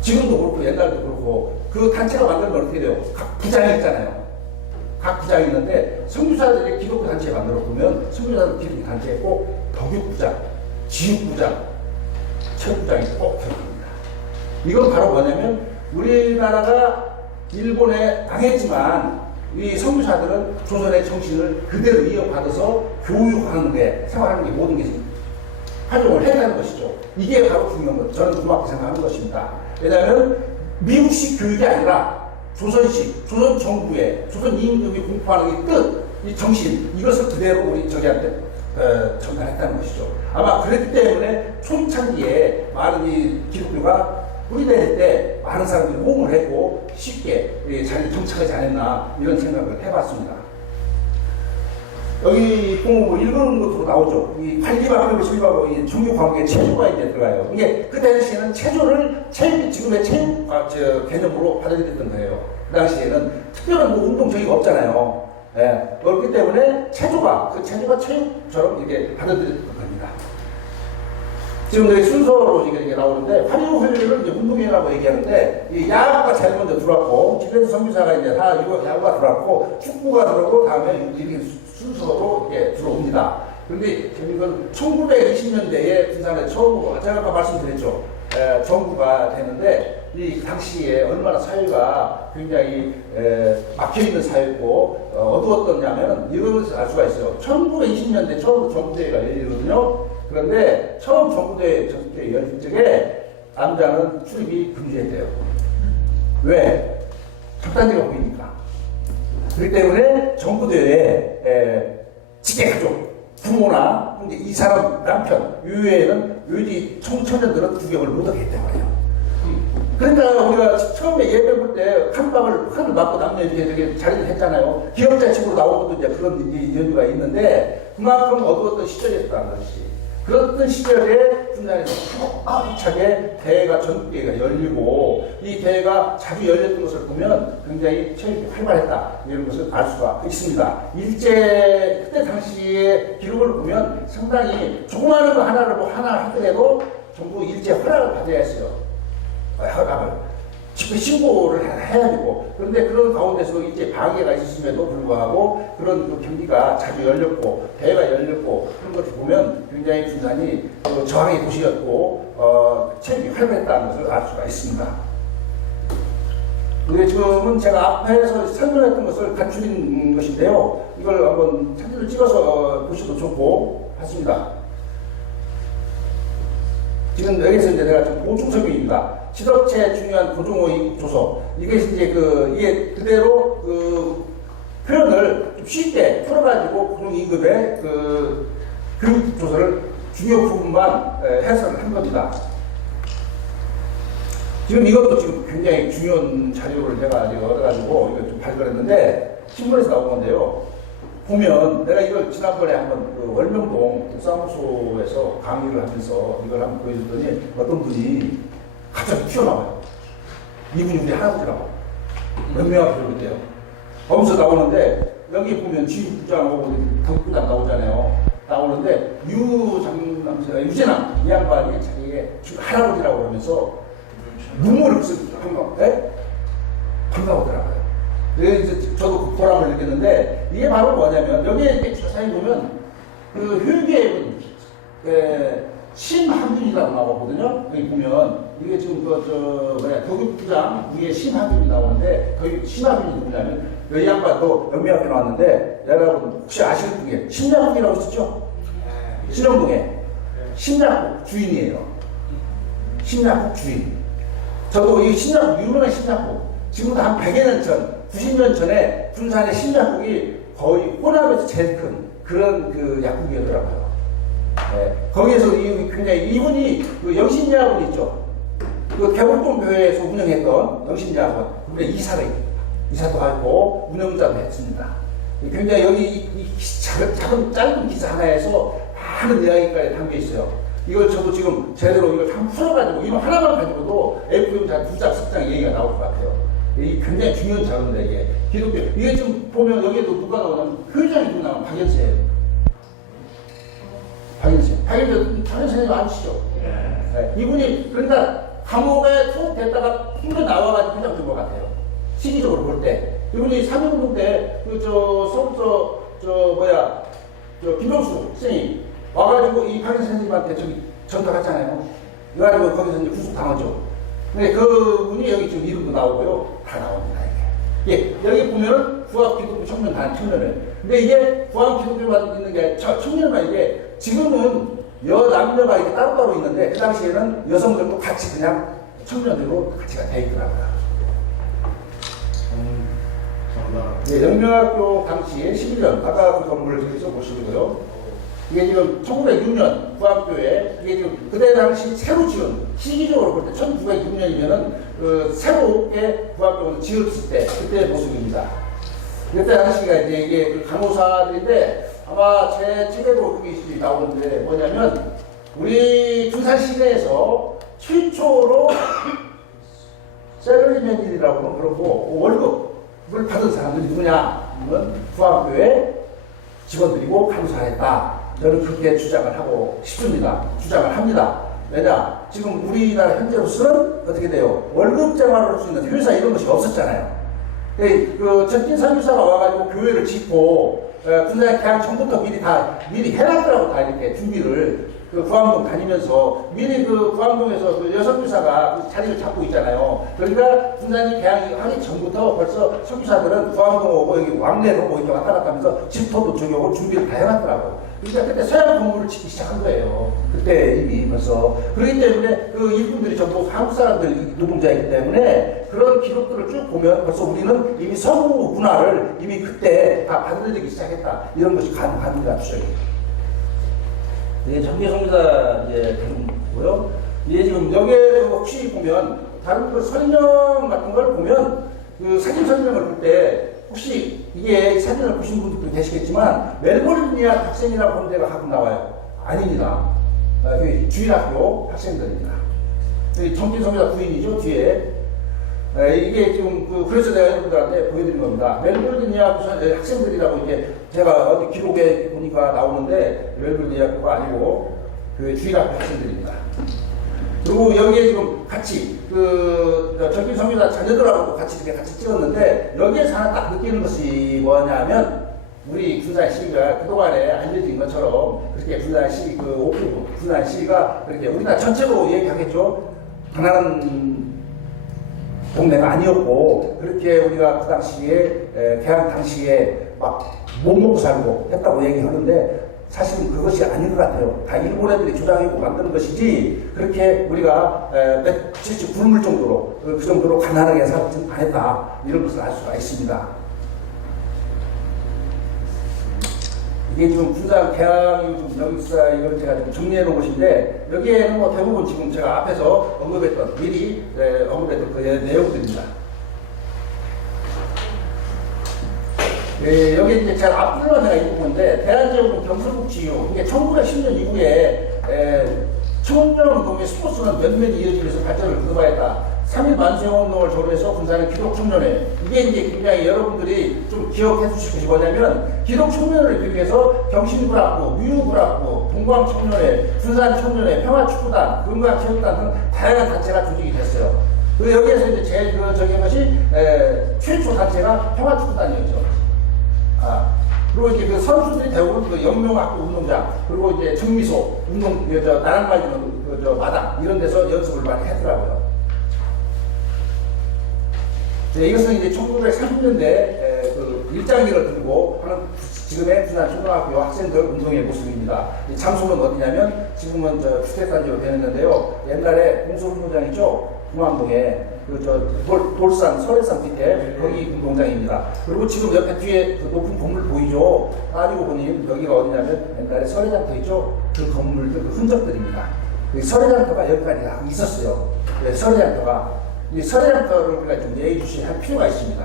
지금도 그렇고 옛날도 그렇고 그 단체가 만들면 어떻게 돼요? 각 부장이 있잖아요. 각 부장이 있는데 선교사들이 기독교 단체 만들어 보면 선교사들 기독교 단체에 꼭 덕육부장, 지육부장, 체육부장이 꼭 들어갑니다. 이건 바로 뭐냐면 우리나라가 일본에 당했지만 이 선교사들은 조선의 정신을 그대로 이어받아서 교육하는 데 생활하는 게 모든 게 활용을 해야 것이죠. 이게 바로 중요한 것. 저는 그렇게 생각하는 것입니다. 왜냐하면 미국식 교육이 아니라 조선식, 조선 정부의, 조선 임금이 공포하는 이 뜻, 이 정신, 이것을 그대로 우리 저기한테 전달했다는 것이죠. 아마 그랬기 때문에 초창기에 많은 이 기독교가 뿌리내릴 때 많은 사람들이 호응을 했고 쉽게 자리를 정착하지 않았나 이런 생각을 해봤습니다. 여기 보면 읽은 것으로 나오죠. 이 관리하고 소유하고 이 종교 과목에 체조가 이제 들어가요. 이게 그 당시에는 체조를 지금의 체육 개념으로 받아들였던 거예요. 그 당시에는 특별한 뭐 운동 저기가 없잖아요. 예, 그렇기 때문에 체조가 체육처럼 이렇게 받아들였던 겁니다. 지금 여기 순서로 이게 나오는데 화요일은 이제 운동회라고 얘기하는데 이 야구가 제일 먼저 들어왔고 집에서 선교사가 이제 다 야구가 들어왔고 축구가 들어오고 다음에 이렇게 순서로 이렇게 들어옵니다. 그런데 이건 1920년대에 군산에 처음 제가 아까 말씀드렸죠. 정부가 되는데 이 당시에 얼마나 사회가 굉장히 막혀있는 사회였고 어두웠더냐면 이런 것을 알 수가 있어요. 1920년대 처음 정부대회가 열리거든요. 그런데 처음 정부대회 열릴 적에 남자는 출입이 금지했대요. 왜? 적단지가 보이니까. 그렇기 때문에 정부대회에 직계가족, 부모나 이 사람 남편, 이외에는 요지 청소년들은 구경을 못하게 했단 말이에요. 그러니까 우리가 처음에 예배 볼 때 한을 맞고 남녀 이렇게 자리를 했잖아요. 기업자 측으로 나온 것도 이제 그런 연유가 있는데 그만큼 어두웠던 시절이었다는 것이. 그랬던 시절에 군산에서 차게 대회가 전국대회가 열리고 이 대회가 자주 열렸던 것을 보면 굉장히 체육이 활발했다 이런 것을 알 수가 있습니다. 일제 그때 당시의 기록을 보면 상당히 조그마한 거 하나를 하더라도 전부 일제 허락을 받아야 했어요. 허락을 집회 신고를 해야 되고, 그런데 그런 가운데서 이제 방해가 있었음에도 불구하고 그런 그 경기가 자주 열렸고 대회가 열렸고 그런 것을 보면 굉장히 군산이 저항의 도시였고 체육이 활발했다는 것을 알 수가 있습니다. 근데 지금은 제가 앞에서 설명했던 것을 갖추린 것인데요. 이걸 한번 사진을 찍어서 보셔도 좋고 하십니다. 지금 여기서 이제 내가 좀 보충 설명입니다. 지덕체 중요한 고종호 조서. 이것이 이제 이게 그대로 표현을 좀 쉽게 풀어가지고 고종 2급의 교육 조서를 중요 부분만 해설을 한 겁니다. 지금 이것도 지금 굉장히 중요한 자료를 내가 얻어가지고 이걸 좀 발견했는데 신문에서 나온 건데요. 보면 내가 이걸 지난번에 한번 월명동 사무소에서 강의를 하면서 이걸 한번 보여줬더니 어떤 분이 갑자기 튀어나와요. 이분이 우리 할아버지라고. 몇 명이 그러는데요. 거기서 나오는데 여기 보면 지휘부장하고 덕부장 나오잖아요. 나오는데 유재남 이 양반이 자기의 할아버지라고 하면서 눈물을 반가우더라고요. 그래서 저도 그 보람을 느꼈는데 이게 바로 뭐냐면 여기에 자세히 보면 효계획은 심한균이라고 나오거든요. 여기 보면 이게 지금 교육부장 위에 심한균이 나오는데 그 심한균이 누구냐면 이 양반도 영미학교 나왔는데 여러분 혹시 아시는 분에 심야국이라고 있었죠? 신영동에 심야국 주인이에요. 심야국 주인. 저도 이 심야국 유명한 심야국 지금부터 한 100여 년 전, 90년 전에 군산의 심야국이 거의 호남에서 제일 큰 그런 약국이더라고요. 네. 거기에서 굉장히 이분이 영신야학원 있죠. 개월동 교회에서 운영했던 영신야학원. 근데 이사도 하고 운영자도 했습니다. 굉장히 여기 이 작은 짧은 기사 하나에서 많은 이야기까지 담겨 있어요. 이걸 저도 지금 제대로 이걸 한번 풀어가지고 이거 하나만 가지고도 FM 한 2장, 3장 얘기가 나올 것 같아요. 이 굉장히 중요한 자료인데 이게 기독교 이게 지금 보면 여기에도 누가 나오냐면 회장이 누구 나오면 박연세. 박연세 아시죠? 네. 이분이 그러니까 감옥에 툭 됐다가 힘들어 나와가지고 그냥 된 것 같아요. 시기적으로 볼 때 이분이 3.16 때 김병수 선생님 와가지고 이 박연세 선생님한테 저기 전도했잖아요. 그래가지고 거기서 이제 구속당하죠. 근데 그분이 여기 지금 이름도 나오고요. 다 나옵니다, 이게. 여기 보면은 구학 기독교 청년 단 청년을. 근데 이게 구학 기독교만 있는 게 청년만 이게 지금은 남녀가 이렇게 따로따로 있는데 그 당시에는 여성들도 같이 그냥 청년들로 같이가 돼 있더라고요. 네, 영명학교 당시에 11년, 아까 그 건물을 여기서 보시고요. 이게 지금 1906년 구학교에 이게 지금 그때 당시 새로 지은 시기적으로 볼 때 1906년이면은 새롭게 구학교를 지었을 때 그때 모습입니다. 그때 당시가 이게 간호사들인데 아마 제 책에도 그게 나오는데 뭐냐면 우리 군산 시내에서 최초로 셀러리맨이라고 그러고 월급을 받은 사람들이 누구냐? 이건 구학교의 직원들이고 간호사를 했다. 저는 그렇게 주장을 하고 싶습니다. 주장을 합니다. 왜냐? 지금 우리나라 현재로서는 어떻게 돼요? 월급 생활을 할 수 있는 회사 이런 것이 없었잖아요. 전진 선교사가 와가지고 교회를 짓고, 군산에 개학 전부터 미리 해놨더라고, 다 이렇게 준비를. 구암동 다니면서 미리 구암동에서 여성교사가 자리를 잡고 있잖아요. 그러니까 군산이 개항하기 전부터 벌써 선교사들은 구암동 오고 여기 왕래로 오고 이렇게 왔다 갔다 하면서 집터도 저기 오고 준비를 다 해놨더라고요. 그러니까 그때 서양 건물을 짓기 시작한 거예요. 그때 이미 벌써. 그렇기 때문에 이분들이 전부 한국 사람들 노동자이기 때문에 그런 기록들을 쭉 보면 벌써 우리는 이미 서구 문화를 이미 그때 다 받아들이기 시작했다. 이런 것이 가능합니다, 추정이. 이게 전기성기사 이제 보고요. 이게 지금 여기에 혹시 보면 다른 설명 같은 걸 보면 사진 설명을 볼 때 혹시 이게 사진을 보신 분들도 계시겠지만 멜버르니아 학생이라고 하는 데가 가끔 나와요. 아닙니다. 주일학교 학생들입니다. 전기성기사 부인이죠, 뒤에. 이게 지금 그래서 내가 여러분들한테 보여드린 겁니다. 멜버르니아 학생들이라고 이게 제가 어디 기록에 보니까 나오는데 멜버르니아 학교가 아니고 주일학교 학생들입니다. 그리고 여기에 지금 같이 적긴 성교사 자녀들하고 같이 이렇게 같이 찍었는데 여기에서 하나 딱 느끼는 것이 뭐냐면 우리 군산 시위가 그동안에 알려진 것처럼 그렇게 군산 시위 그 오프 군산 시위가 그렇게 우리나라 전체로 얘기하겠죠. 가난한 동네가 아니었고 그렇게 우리가 그 당시에 개항 당시에 막 못 먹고 살고 했다고 얘기하는데 사실은 그것이 아닌 것 같아요. 다 일본 애들이 주장하고 만드는 것이지 그렇게 우리가 며칠씩 굶을 정도로 그 정도로 가난하게 살지 않았다 이런 것을 알 수가 있습니다. 이게 지금 군산 개항이 좀 역사 이걸 제가 좀 정리해 놓은 것인데 여기에는 뭐 대부분 지금 제가 앞에서 언급했던 미리 언급했던 그 내용들입니다. 여기 이제 제가 앞줄만 내가 읽은 건데 대한제국은 경술국지유 이게 1910년 이후에 청년운동의 스포츠는 면면이 이어지면서 발전을 거듭하였다. 3.1 만세운동을 조로해서 군산의 기독청년회 이게 이제 굉장히 여러분들이 좀 기억해 주실 것이 뭐냐면 기독청년회를 비롯해서 경신불합부, 유유불합부, 동광청년회, 군산청년회, 평화축구단, 금강체육단 등 다양한 단체가 조직이 됐어요. 그리고 여기에서 이제 제일 적인 것이 최초 단체가 평화축구단이었죠. 그리고 이제 그 선수들이 대부분 그 영명학교 운동장, 그리고 이제 정미소, 운동, 나랑말리는 마당, 이런 데서 연습을 많이 했더라고요. 네, 이것은 이제 1930년대 그 일장기를 들고 하는 지금의 군산 초등학교 학생들 운동의 모습입니다. 이 장소는 어디냐면 지금은 주택단지로 되었는데요. 옛날에 공소운동장 있죠? 중앙동에 돌산, 설해산 밑에 거기 운동장입니다. 그리고 지금 옆에 뒤에 그 높은 건물 보이죠? 따지고 보니 여기가 어디냐면 옛날에 설해장터 있죠? 그 건물들, 그 흔적들입니다. 설해장터가 여기까지 있었어요. 네, 설해장터가. 이 설해장터를 우리가 좀 예의주시할 필요가 있습니다.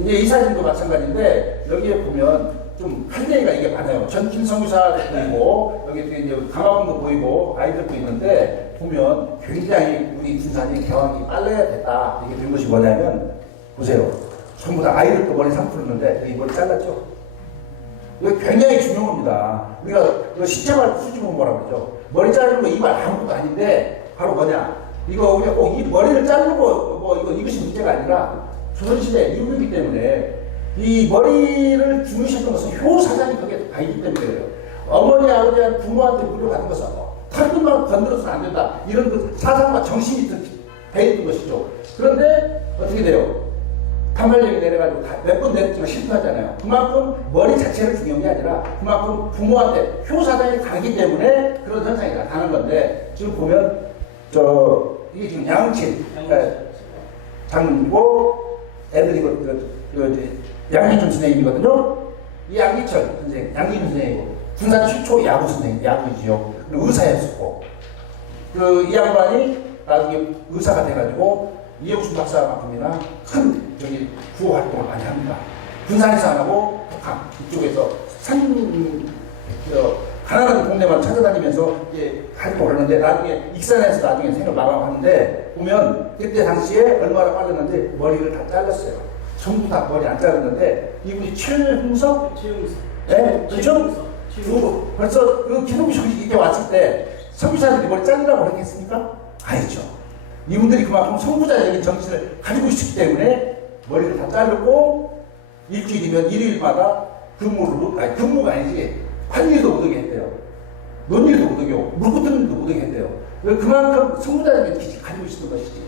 이제 이 사진도 마찬가지인데 여기에 보면 좀 할얘기가 이게 많아요. 전kim 성교사도 보이고 여기 이제 강화군도 보이고 아이들도 있는데 보면 굉장히 우리 군산이 개항이 빨라야 됐다. 이게 된 것이 뭐냐면 보세요. 전부 다 아이들도 머리 상풀었는데 이 머리 잘랐죠. 이거 굉장히 중요한 겁니다. 우리가 신체발 수지공부라고 그러죠. 머리 자르는 거 이 말 아무것도 아닌데 바로 뭐냐? 이거 우리가 꼭 이 머리를 자르고 이것이 문제가 아니라 조선시대 이후이기 때문에 이 머리를 중요시했던 것은 효사장이 거기에 다 있기 때문에 그래요. 어머니, 아버지, 부모한테 물려받은 것은 털끝만 건드려서는 안 된다. 이런 그 사상과 정신이 배있는 것이죠. 그런데 어떻게 돼요? 판결력이 내려가지고 몇 번 내렸지만 실패하잖아요. 그만큼 머리 자체를 중요한 게 아니라 그만큼 부모한테 효사장이 가기 때문에 그런 현상이 나타나는 건데 지금 보면 이게 지금 양친 장군이고 애들이 양기천 선생님이거든요. 이 양기천 선생님, 양기천 선생님이고 군산 최초 야구 선생님, 야구이지요. 그리고 의사였었고 이 양반이 나중에 의사가 돼가지고 이영순 박사만큼이나 큰 구호 활동을 많이 합니다. 군산에서 안 하고 북한 이쪽에서 가난한 동네만 찾아다니면서 활동을 하는데 나중에 익산에서 나중에 생을 마감하는데 보면 그때 당시에 얼마나 빨랐는데 머리를 다 잘랐어요. 전부 다 머리 안 자르는데 이분이 최흥석? 네, 그렇죠? 벌써 그 기독교식이 이렇게 왔을 때 선교사들이 머리 자르라고 그랬겠습니까? 아니죠. 이분들이 그만큼 선구자적인 정신을 가지고 있기 때문에 머리를 다 자르고 일주일이면 일요일마다 근무가 아니지 환일도 못하게 했대요. 논일도 못하게 하고 물고뜯는 일도 못하게 했대요. 그만큼 선구자적인 기질을 가지고 있었던 것이지.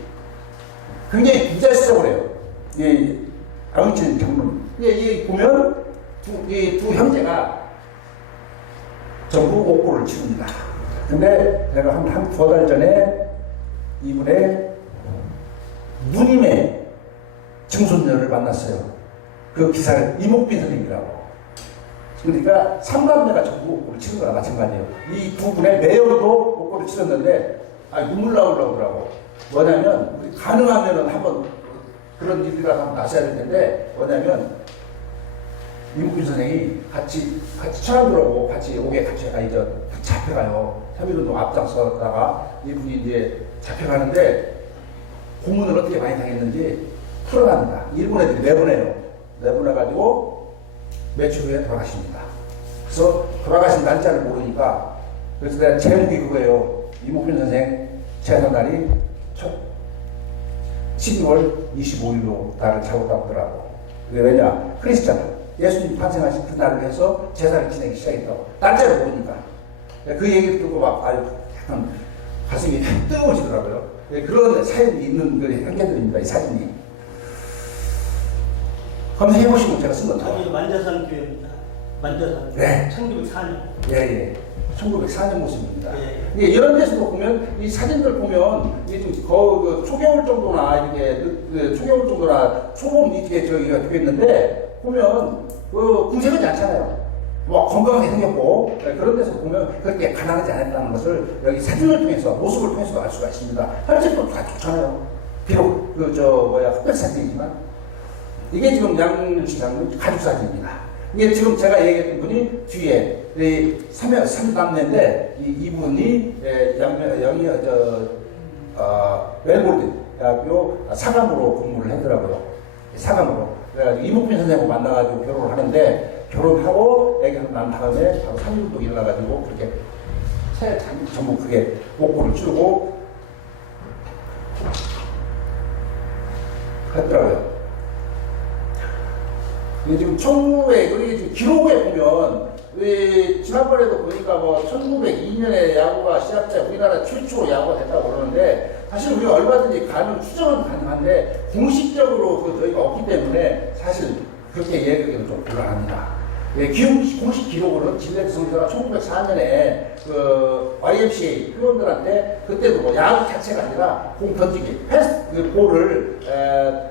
굉장히 부자시다고 그래요. 아웅친 장군. 보면 두 형제가 전부 옥고를 치릅니다. 근데 제가 한 두어 달 전에 이분의 누님의 증손녀를 만났어요. 그 기사를 이목빈 선생님이라고. 그러니까 삼남매가 전부 옥고를 치는 거랑 마찬가지예요. 이 두 분의 매형도 옥고를 치렀는데 눈물 나오려고 그러더라고. 뭐냐면 가능하면은 한번 그런 일이라도 한번 나서야 될 텐데 뭐냐면 이목빈 선생이 같이 청안들하고 같이 옥에 같이 잡혀가요. 3.1운동 앞장서다가 이분이 이제 잡혀가는데 고문을 어떻게 많이 당했는지 풀어갑니다. 일본 애들이 내보내요. 내보내가지고 며칠 후에 돌아가십니다. 그래서 돌아가신 날짜를 모르니까 그래서 내가 제목이 그거예요. 이목빈 선생 재산날이 12월 25일로 달을 잡았다고 하더라고. 그게 왜냐? 크리스찬 예수님 탄생하신 그날을 해서 제사를 지내기 시작했다고. 날짜를 모르니까. 그 얘기를 듣고 막 아유 약간 가슴이 뜨거워지더라고요. 그런 사연이 있는 그 현계들입니다. 이 사진이. 검색해보시면 제가 쓴 건데. 여기 만자산 교회입니다. 만자산. 네. 1904년. 예. 1904년 모습입니다. 예. 예, 이런 데서도 보면 이 사진들 보면 이게 좀 그 초겨울 정도나 이렇게 그 초겨울 정도나 초봄 이렇게 저기가 되겠는데 보면 그 궁색하지 않잖아요. 뭐 건강하게 생겼고 그런 데서 보면 그렇게 가난하지 않았다는 것을 여기 사진을 통해서 모습을 통해서도 알 수가 있습니다. 혈색도 다 좋잖아요. 비록 그 흑백 사진이지만 이게 지금 양시장 가족 사진입니다. 이게 지금 제가 얘기했던 분이 뒤에 삼남매인데 이분이 웰볼드 대학교 사감으로 근무를 했더라고요. 사감으로. 그래가지고 이목빈 선생님하고 만나가지고 결혼을 하는데 결혼하고 애기 낳은 다음에 바로 3일도 일어나가지고 그렇게 전부 그게 목골을 찌르고 했더라고요. 이게 지금 1900, 지금 기록에 보면, 지난번에도 보니까 뭐 1902년에 야구가 시작돼 우리나라 최초 야구가 됐다고 그러는데, 사실 우리가 얼마든지 추정은 가능한데, 공식적으로 저희가 없기 때문에 사실 그렇게 얘기하기는 좀 곤란합니다. 공식 기록으로는 진레드 성사가 1904년에 그 YMCA 회원들한테 그때도 뭐 야구 자체가 아니라 공 던지기, 패스 그 볼을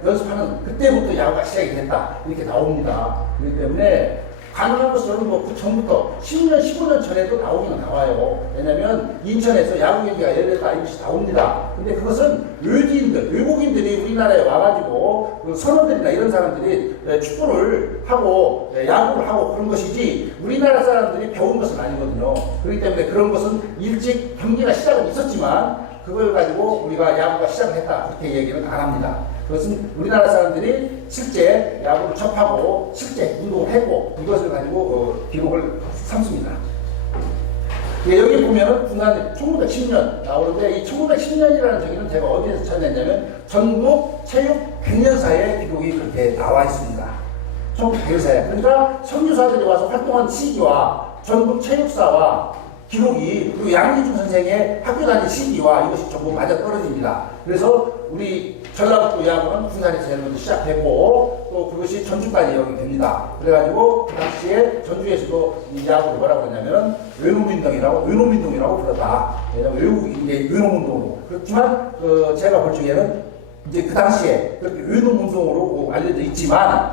연습하는 그때부터 야구가 시작이 됐다 이렇게 나옵니다. 그렇기 때문에 가능한 것은 뭐 그 전부터 10년, 15년 전에도 나오기는 나와요. 왜냐면 인천에서 야구 경기가 열렸다 이것이 나옵니다. 근데 그것은 외국인들이 우리나라에 와가지고 그 선원들이나 이런 사람들이 축구를 하고 야구를 하고 그런 것이지 우리나라 사람들이 배운 것은 아니거든요. 그렇기 때문에 그런 것은 일찍 경기가 시작은 있었지만 그걸 가지고 우리가 야구가 시작을 했다 그렇게 얘기는 안 합니다. 그것은 우리나라 사람들이 실제 야구를 접하고 실제 운동을 했고 이것을 가지고 기록을 삼습니다. 여기 보면은 중간에 1910년 나오는데 이 1910년이라는 저기는 제가 어디에서 찾았냐면 전국 체육 100년사의 기록이 그렇게 나와 있습니다. 전국 100년사에. 그러니까 선교사들이 와서 활동한 시기와 전국 체육사와 기록이 그리고 양기중 선생의 학교 다닌 시기와 이것이 전부 맞아 떨어집니다. 그래서 우리 전라북도 야구는 군산에서 제일 먼저 시작했고 또 그것이 전주까지 여기 됩니다. 그래가지고 그 당시에 전주에서도 이 야구를 뭐라고 하냐면 외농민동이라고 부르다. 왜냐면 외농운동으로. 그렇지만 제가 볼 적에는 이제 그 당시에 그렇게 외농운동으로 알려져 있지만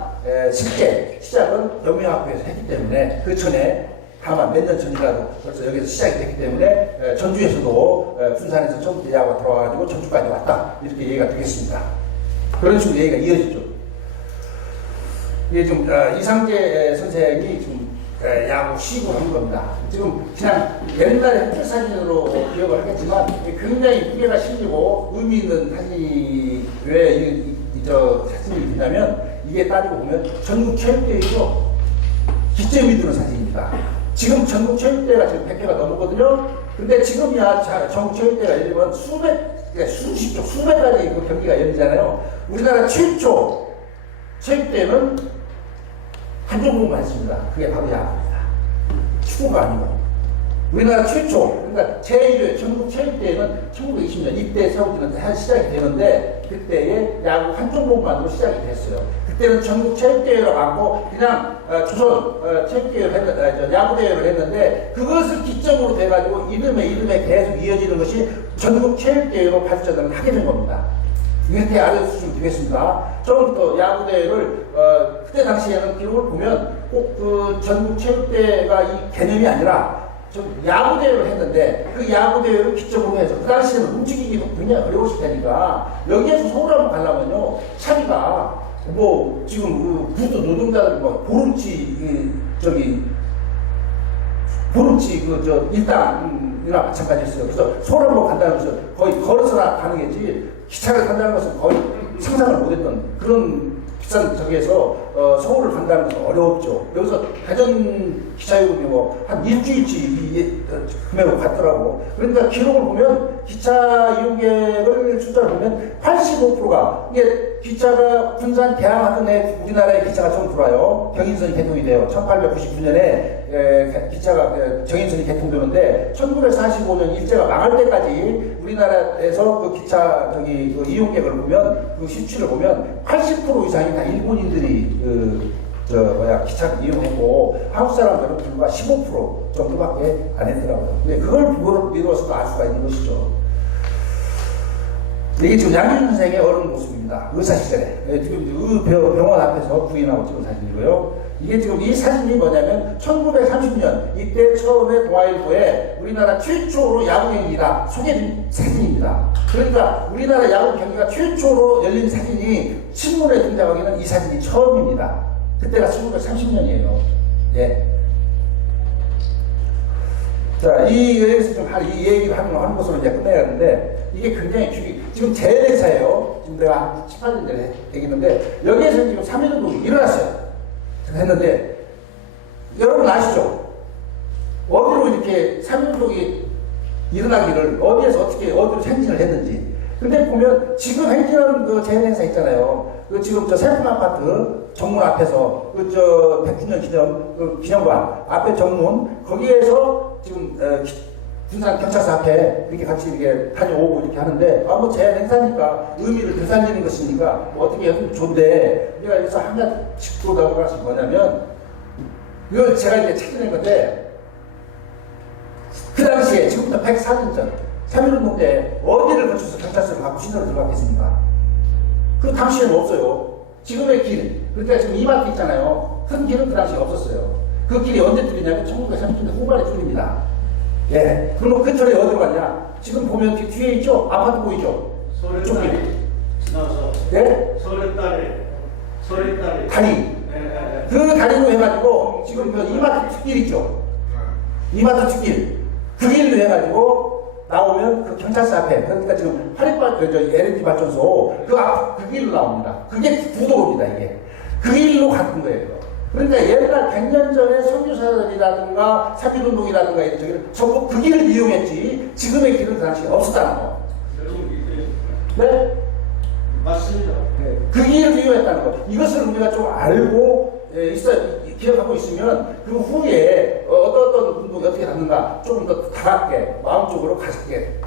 실제 시작은 영명학교에서 했기 때문에 그 전에 다만 몇 년 전이라도 벌써 여기서 시작이 됐기 때문에 전주에서도 군산에서 처음부터 야구가 들어와가지고 전주까지 왔다 이렇게 얘기가 되겠습니다. 그런 식으로 얘기가 이어지죠. 이게 좀 이상재 선생이 좀 야구 시구를 한 겁니다. 지금 그냥 옛날의 흑백 사진으로 기억을 하겠지만 굉장히 무게가 실리고 의미 있는 사진이 왜 사진이 되냐면 이게 따지고 보면 전국 체육대회죠. 기점이 드는 사진입니다. 지금 전국 체육대회가 지금 100개가 넘었거든요. 근데 지금이야 전국 체육대회가 열리면 수백 가지 그 경기가 열리잖아요. 우리나라 최초 체육대회는 한 종목만 했습니다. 그게 바로 야구입니다. 축구가 아니고. 우리나라 최초, 그러니까 제1회 전국 체육대회는 1920년 이때 세워지는 시작이 되는데 그때에 야구 한 종목만으로 시작이 됐어요. 그때는 전국 체육대회로 하고 그냥 조선 체육대회를 야구대회를 했는데 그것을 기점으로 돼가지고 이름에 계속 이어지는 것이 전국 체육대회로 발전을 하게 된 겁니다. 이렇게 알려주시면 되겠습니다. 조금 야구대회를 그때 당시에는 기록을 보면 꼭 그 전국 체육대회가 이 개념이 아니라 좀 야구대회를 했는데 그 야구대회를 기점으로 해서 그 당시에는 움직이기도 굉장히 어려웠을 테니까 여기에서 서울 한번 가려면요 차비가 뭐 지금 그 부도 노동자들 뭐 보름치 일당이나 마찬가지였어요. 그래서 서울 한번 간다는 것은 거의 걸어서나 가능했지 기차를 탄다는 것은 거의 상상을 못했던 그런 비싼 저기에서 서울을 간다는 것은 어려웠죠. 여기서 대전 기차요금이 한 일주일치 금액으로 갔더라고. 그러니까 기록을 보면 기차 이용객을 숫자를 보면 85%가 이게 기차가 군산 개항하던 해 우리나라의 기차가 처음 들어와요. 경인선이 개통이 돼요. 1899년에 기차가 경인선이 개통되는데 1945년 일제가 망할 때까지 우리나라에서 그 기차 그 이용객을 보면 그 수치를 보면 80% 이상이 다 일본인들이 기차를 이용했고 한국 사람들은 불과 15% 정도밖에 안 했더라고요. 근데 그걸 미루어서도 알 수가 있는 것이죠. 이게 지금 양준 선생의 어른 모습입니다. 의사 시절에. 지금 병원 앞에서 부인하고 찍은 사진이고요. 이게 지금 이 사진이 뭐냐면 1930년 이때 처음에 동아일보에 우리나라 최초로 야구 경기가 소개된 사진입니다. 그러니까 우리나라 야구 경기가 최초로 열린 사진이 신문에 등장하기는 이 사진이 처음입니다. 그때가 1930년이에요. 예. 자, 여기서 좀 이 얘기를 하는 것으로 이제 끝내야 하는데, 이게 굉장히 지금 재래사예요. 지금 내가 한 18년 전에 얘기했는데, 여기에서 지금 3.1운동이 일어났어요. 했는데, 여러분 아시죠? 어디로 이렇게 3.1운동이 일어나기를, 어디로 행진을 했는지. 근데 보면, 지금 행진하는 그 재래사 있잖아요. 지금 세품 아파트 정문 앞에서, 100주년 기념관 앞에 정문, 거기에서 지금 군산 경찰서 앞에 이렇게 같이 이렇게 다녀오고 이렇게 하는데, 제 행사니까 의미를 되살리는 것이니까 어떻게 해도 좋은데, 우리가 여기서 한 가지 짚고 넘어갈 것이 뭐냐면, 이걸 제가 이제 찾아낸 건데, 그 당시에 지금부터 104년 전 3.1운동 때 어디를 거쳐서 경찰서를 갖고 신호를 들어갔겠습니까? 그 당시에는 없어요. 지금의 길, 그러니까 지금 이마트 있잖아요. 큰 길은 그 당시에 없었어요. 그 길이 언제 뚫리냐면 1930년대 후반에 뚫립니다. 예. 그럼 그 전에 어디로 갔냐? 지금 보면 뒤에 있죠? 아파트 보이죠? 소래다리 지나서 네? 소래다리 다리. 그 다리로 해가지고 지금 그 이마트 뒷길 있죠? 이마트 뒷길. 그 길로 해가지고 나오면 그 경찰서 앞에, 그러니까 지금 LNG 발전소 그 길로 나옵니다. 그게 구도입니다, 이게. 그 길로 갔던 거예요. 그러니까 옛날 100년 전에 선교사들이라든가 3.1운동이라든가 이런 저기를 전부 그 길을 이용했지, 지금의 길은 그 당시에 없었다는 거. 네? 맞습니다. 네. 그 길을 이용했다는 거. 이것을 우리가 좀 알고 기억하고 있으면 그 후에 어떤 운동이 어떻게 났는가 조금 더 다가게 마음적으로 가볍게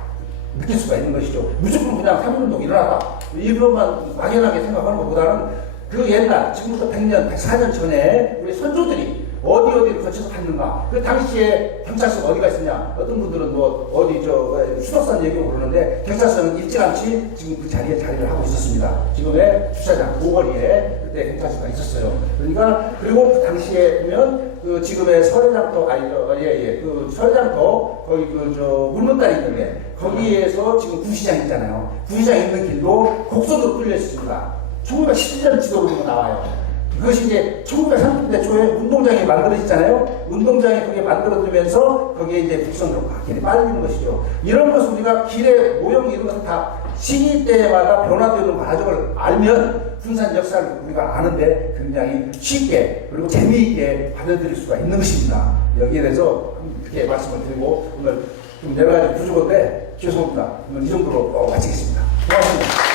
느낄 수가 있는 것이죠. 무조건 그냥 3.1운동 일어났다 이것만 막연하게 생각하는 것보다는 그 옛날 지금부터 100년, 104년 전에 우리 선조들이 어디를 거쳐서 갔는가. 그 당시에 경찰서가 어디가 있었냐. 어떤 분들은 수덕산 얘기를 그러는데 경찰서는 일찌감치 지금 그 자리에 자리를 하고 있었습니다. 지금의 주차장 도거리에 그때 경찰서가 있었어요. 그러니까 그리고 그 당시에 보면 그 지금의 설해장터 그 설해장터 거기 물문다리 있는데 거기에서 지금 구시장 있잖아요. 구시장 있는 길도 곡선으로 뚫려 있습니다. 1917년 지도로 나와요. 그것이 이제 1930년대 초에 운동장이 만들어지잖아요. 운동장이 그게 만들어지면서 거기에 이제 북선으로 길이 빠지는 것이죠. 이런 것을 우리가 길의 모형 이런 것을 다 시기 때마다 변화되는 과정을 알면 군산 역사를 우리가 아는데 굉장히 쉽게 그리고 재미있게 받아들일 수가 있는 것입니다. 여기에 대해서 이렇게 말씀을 드리고 오늘 좀 여러 가지 부족한데 죄송합니다. 오늘 이 정도로 마치겠습니다. 고맙습니다.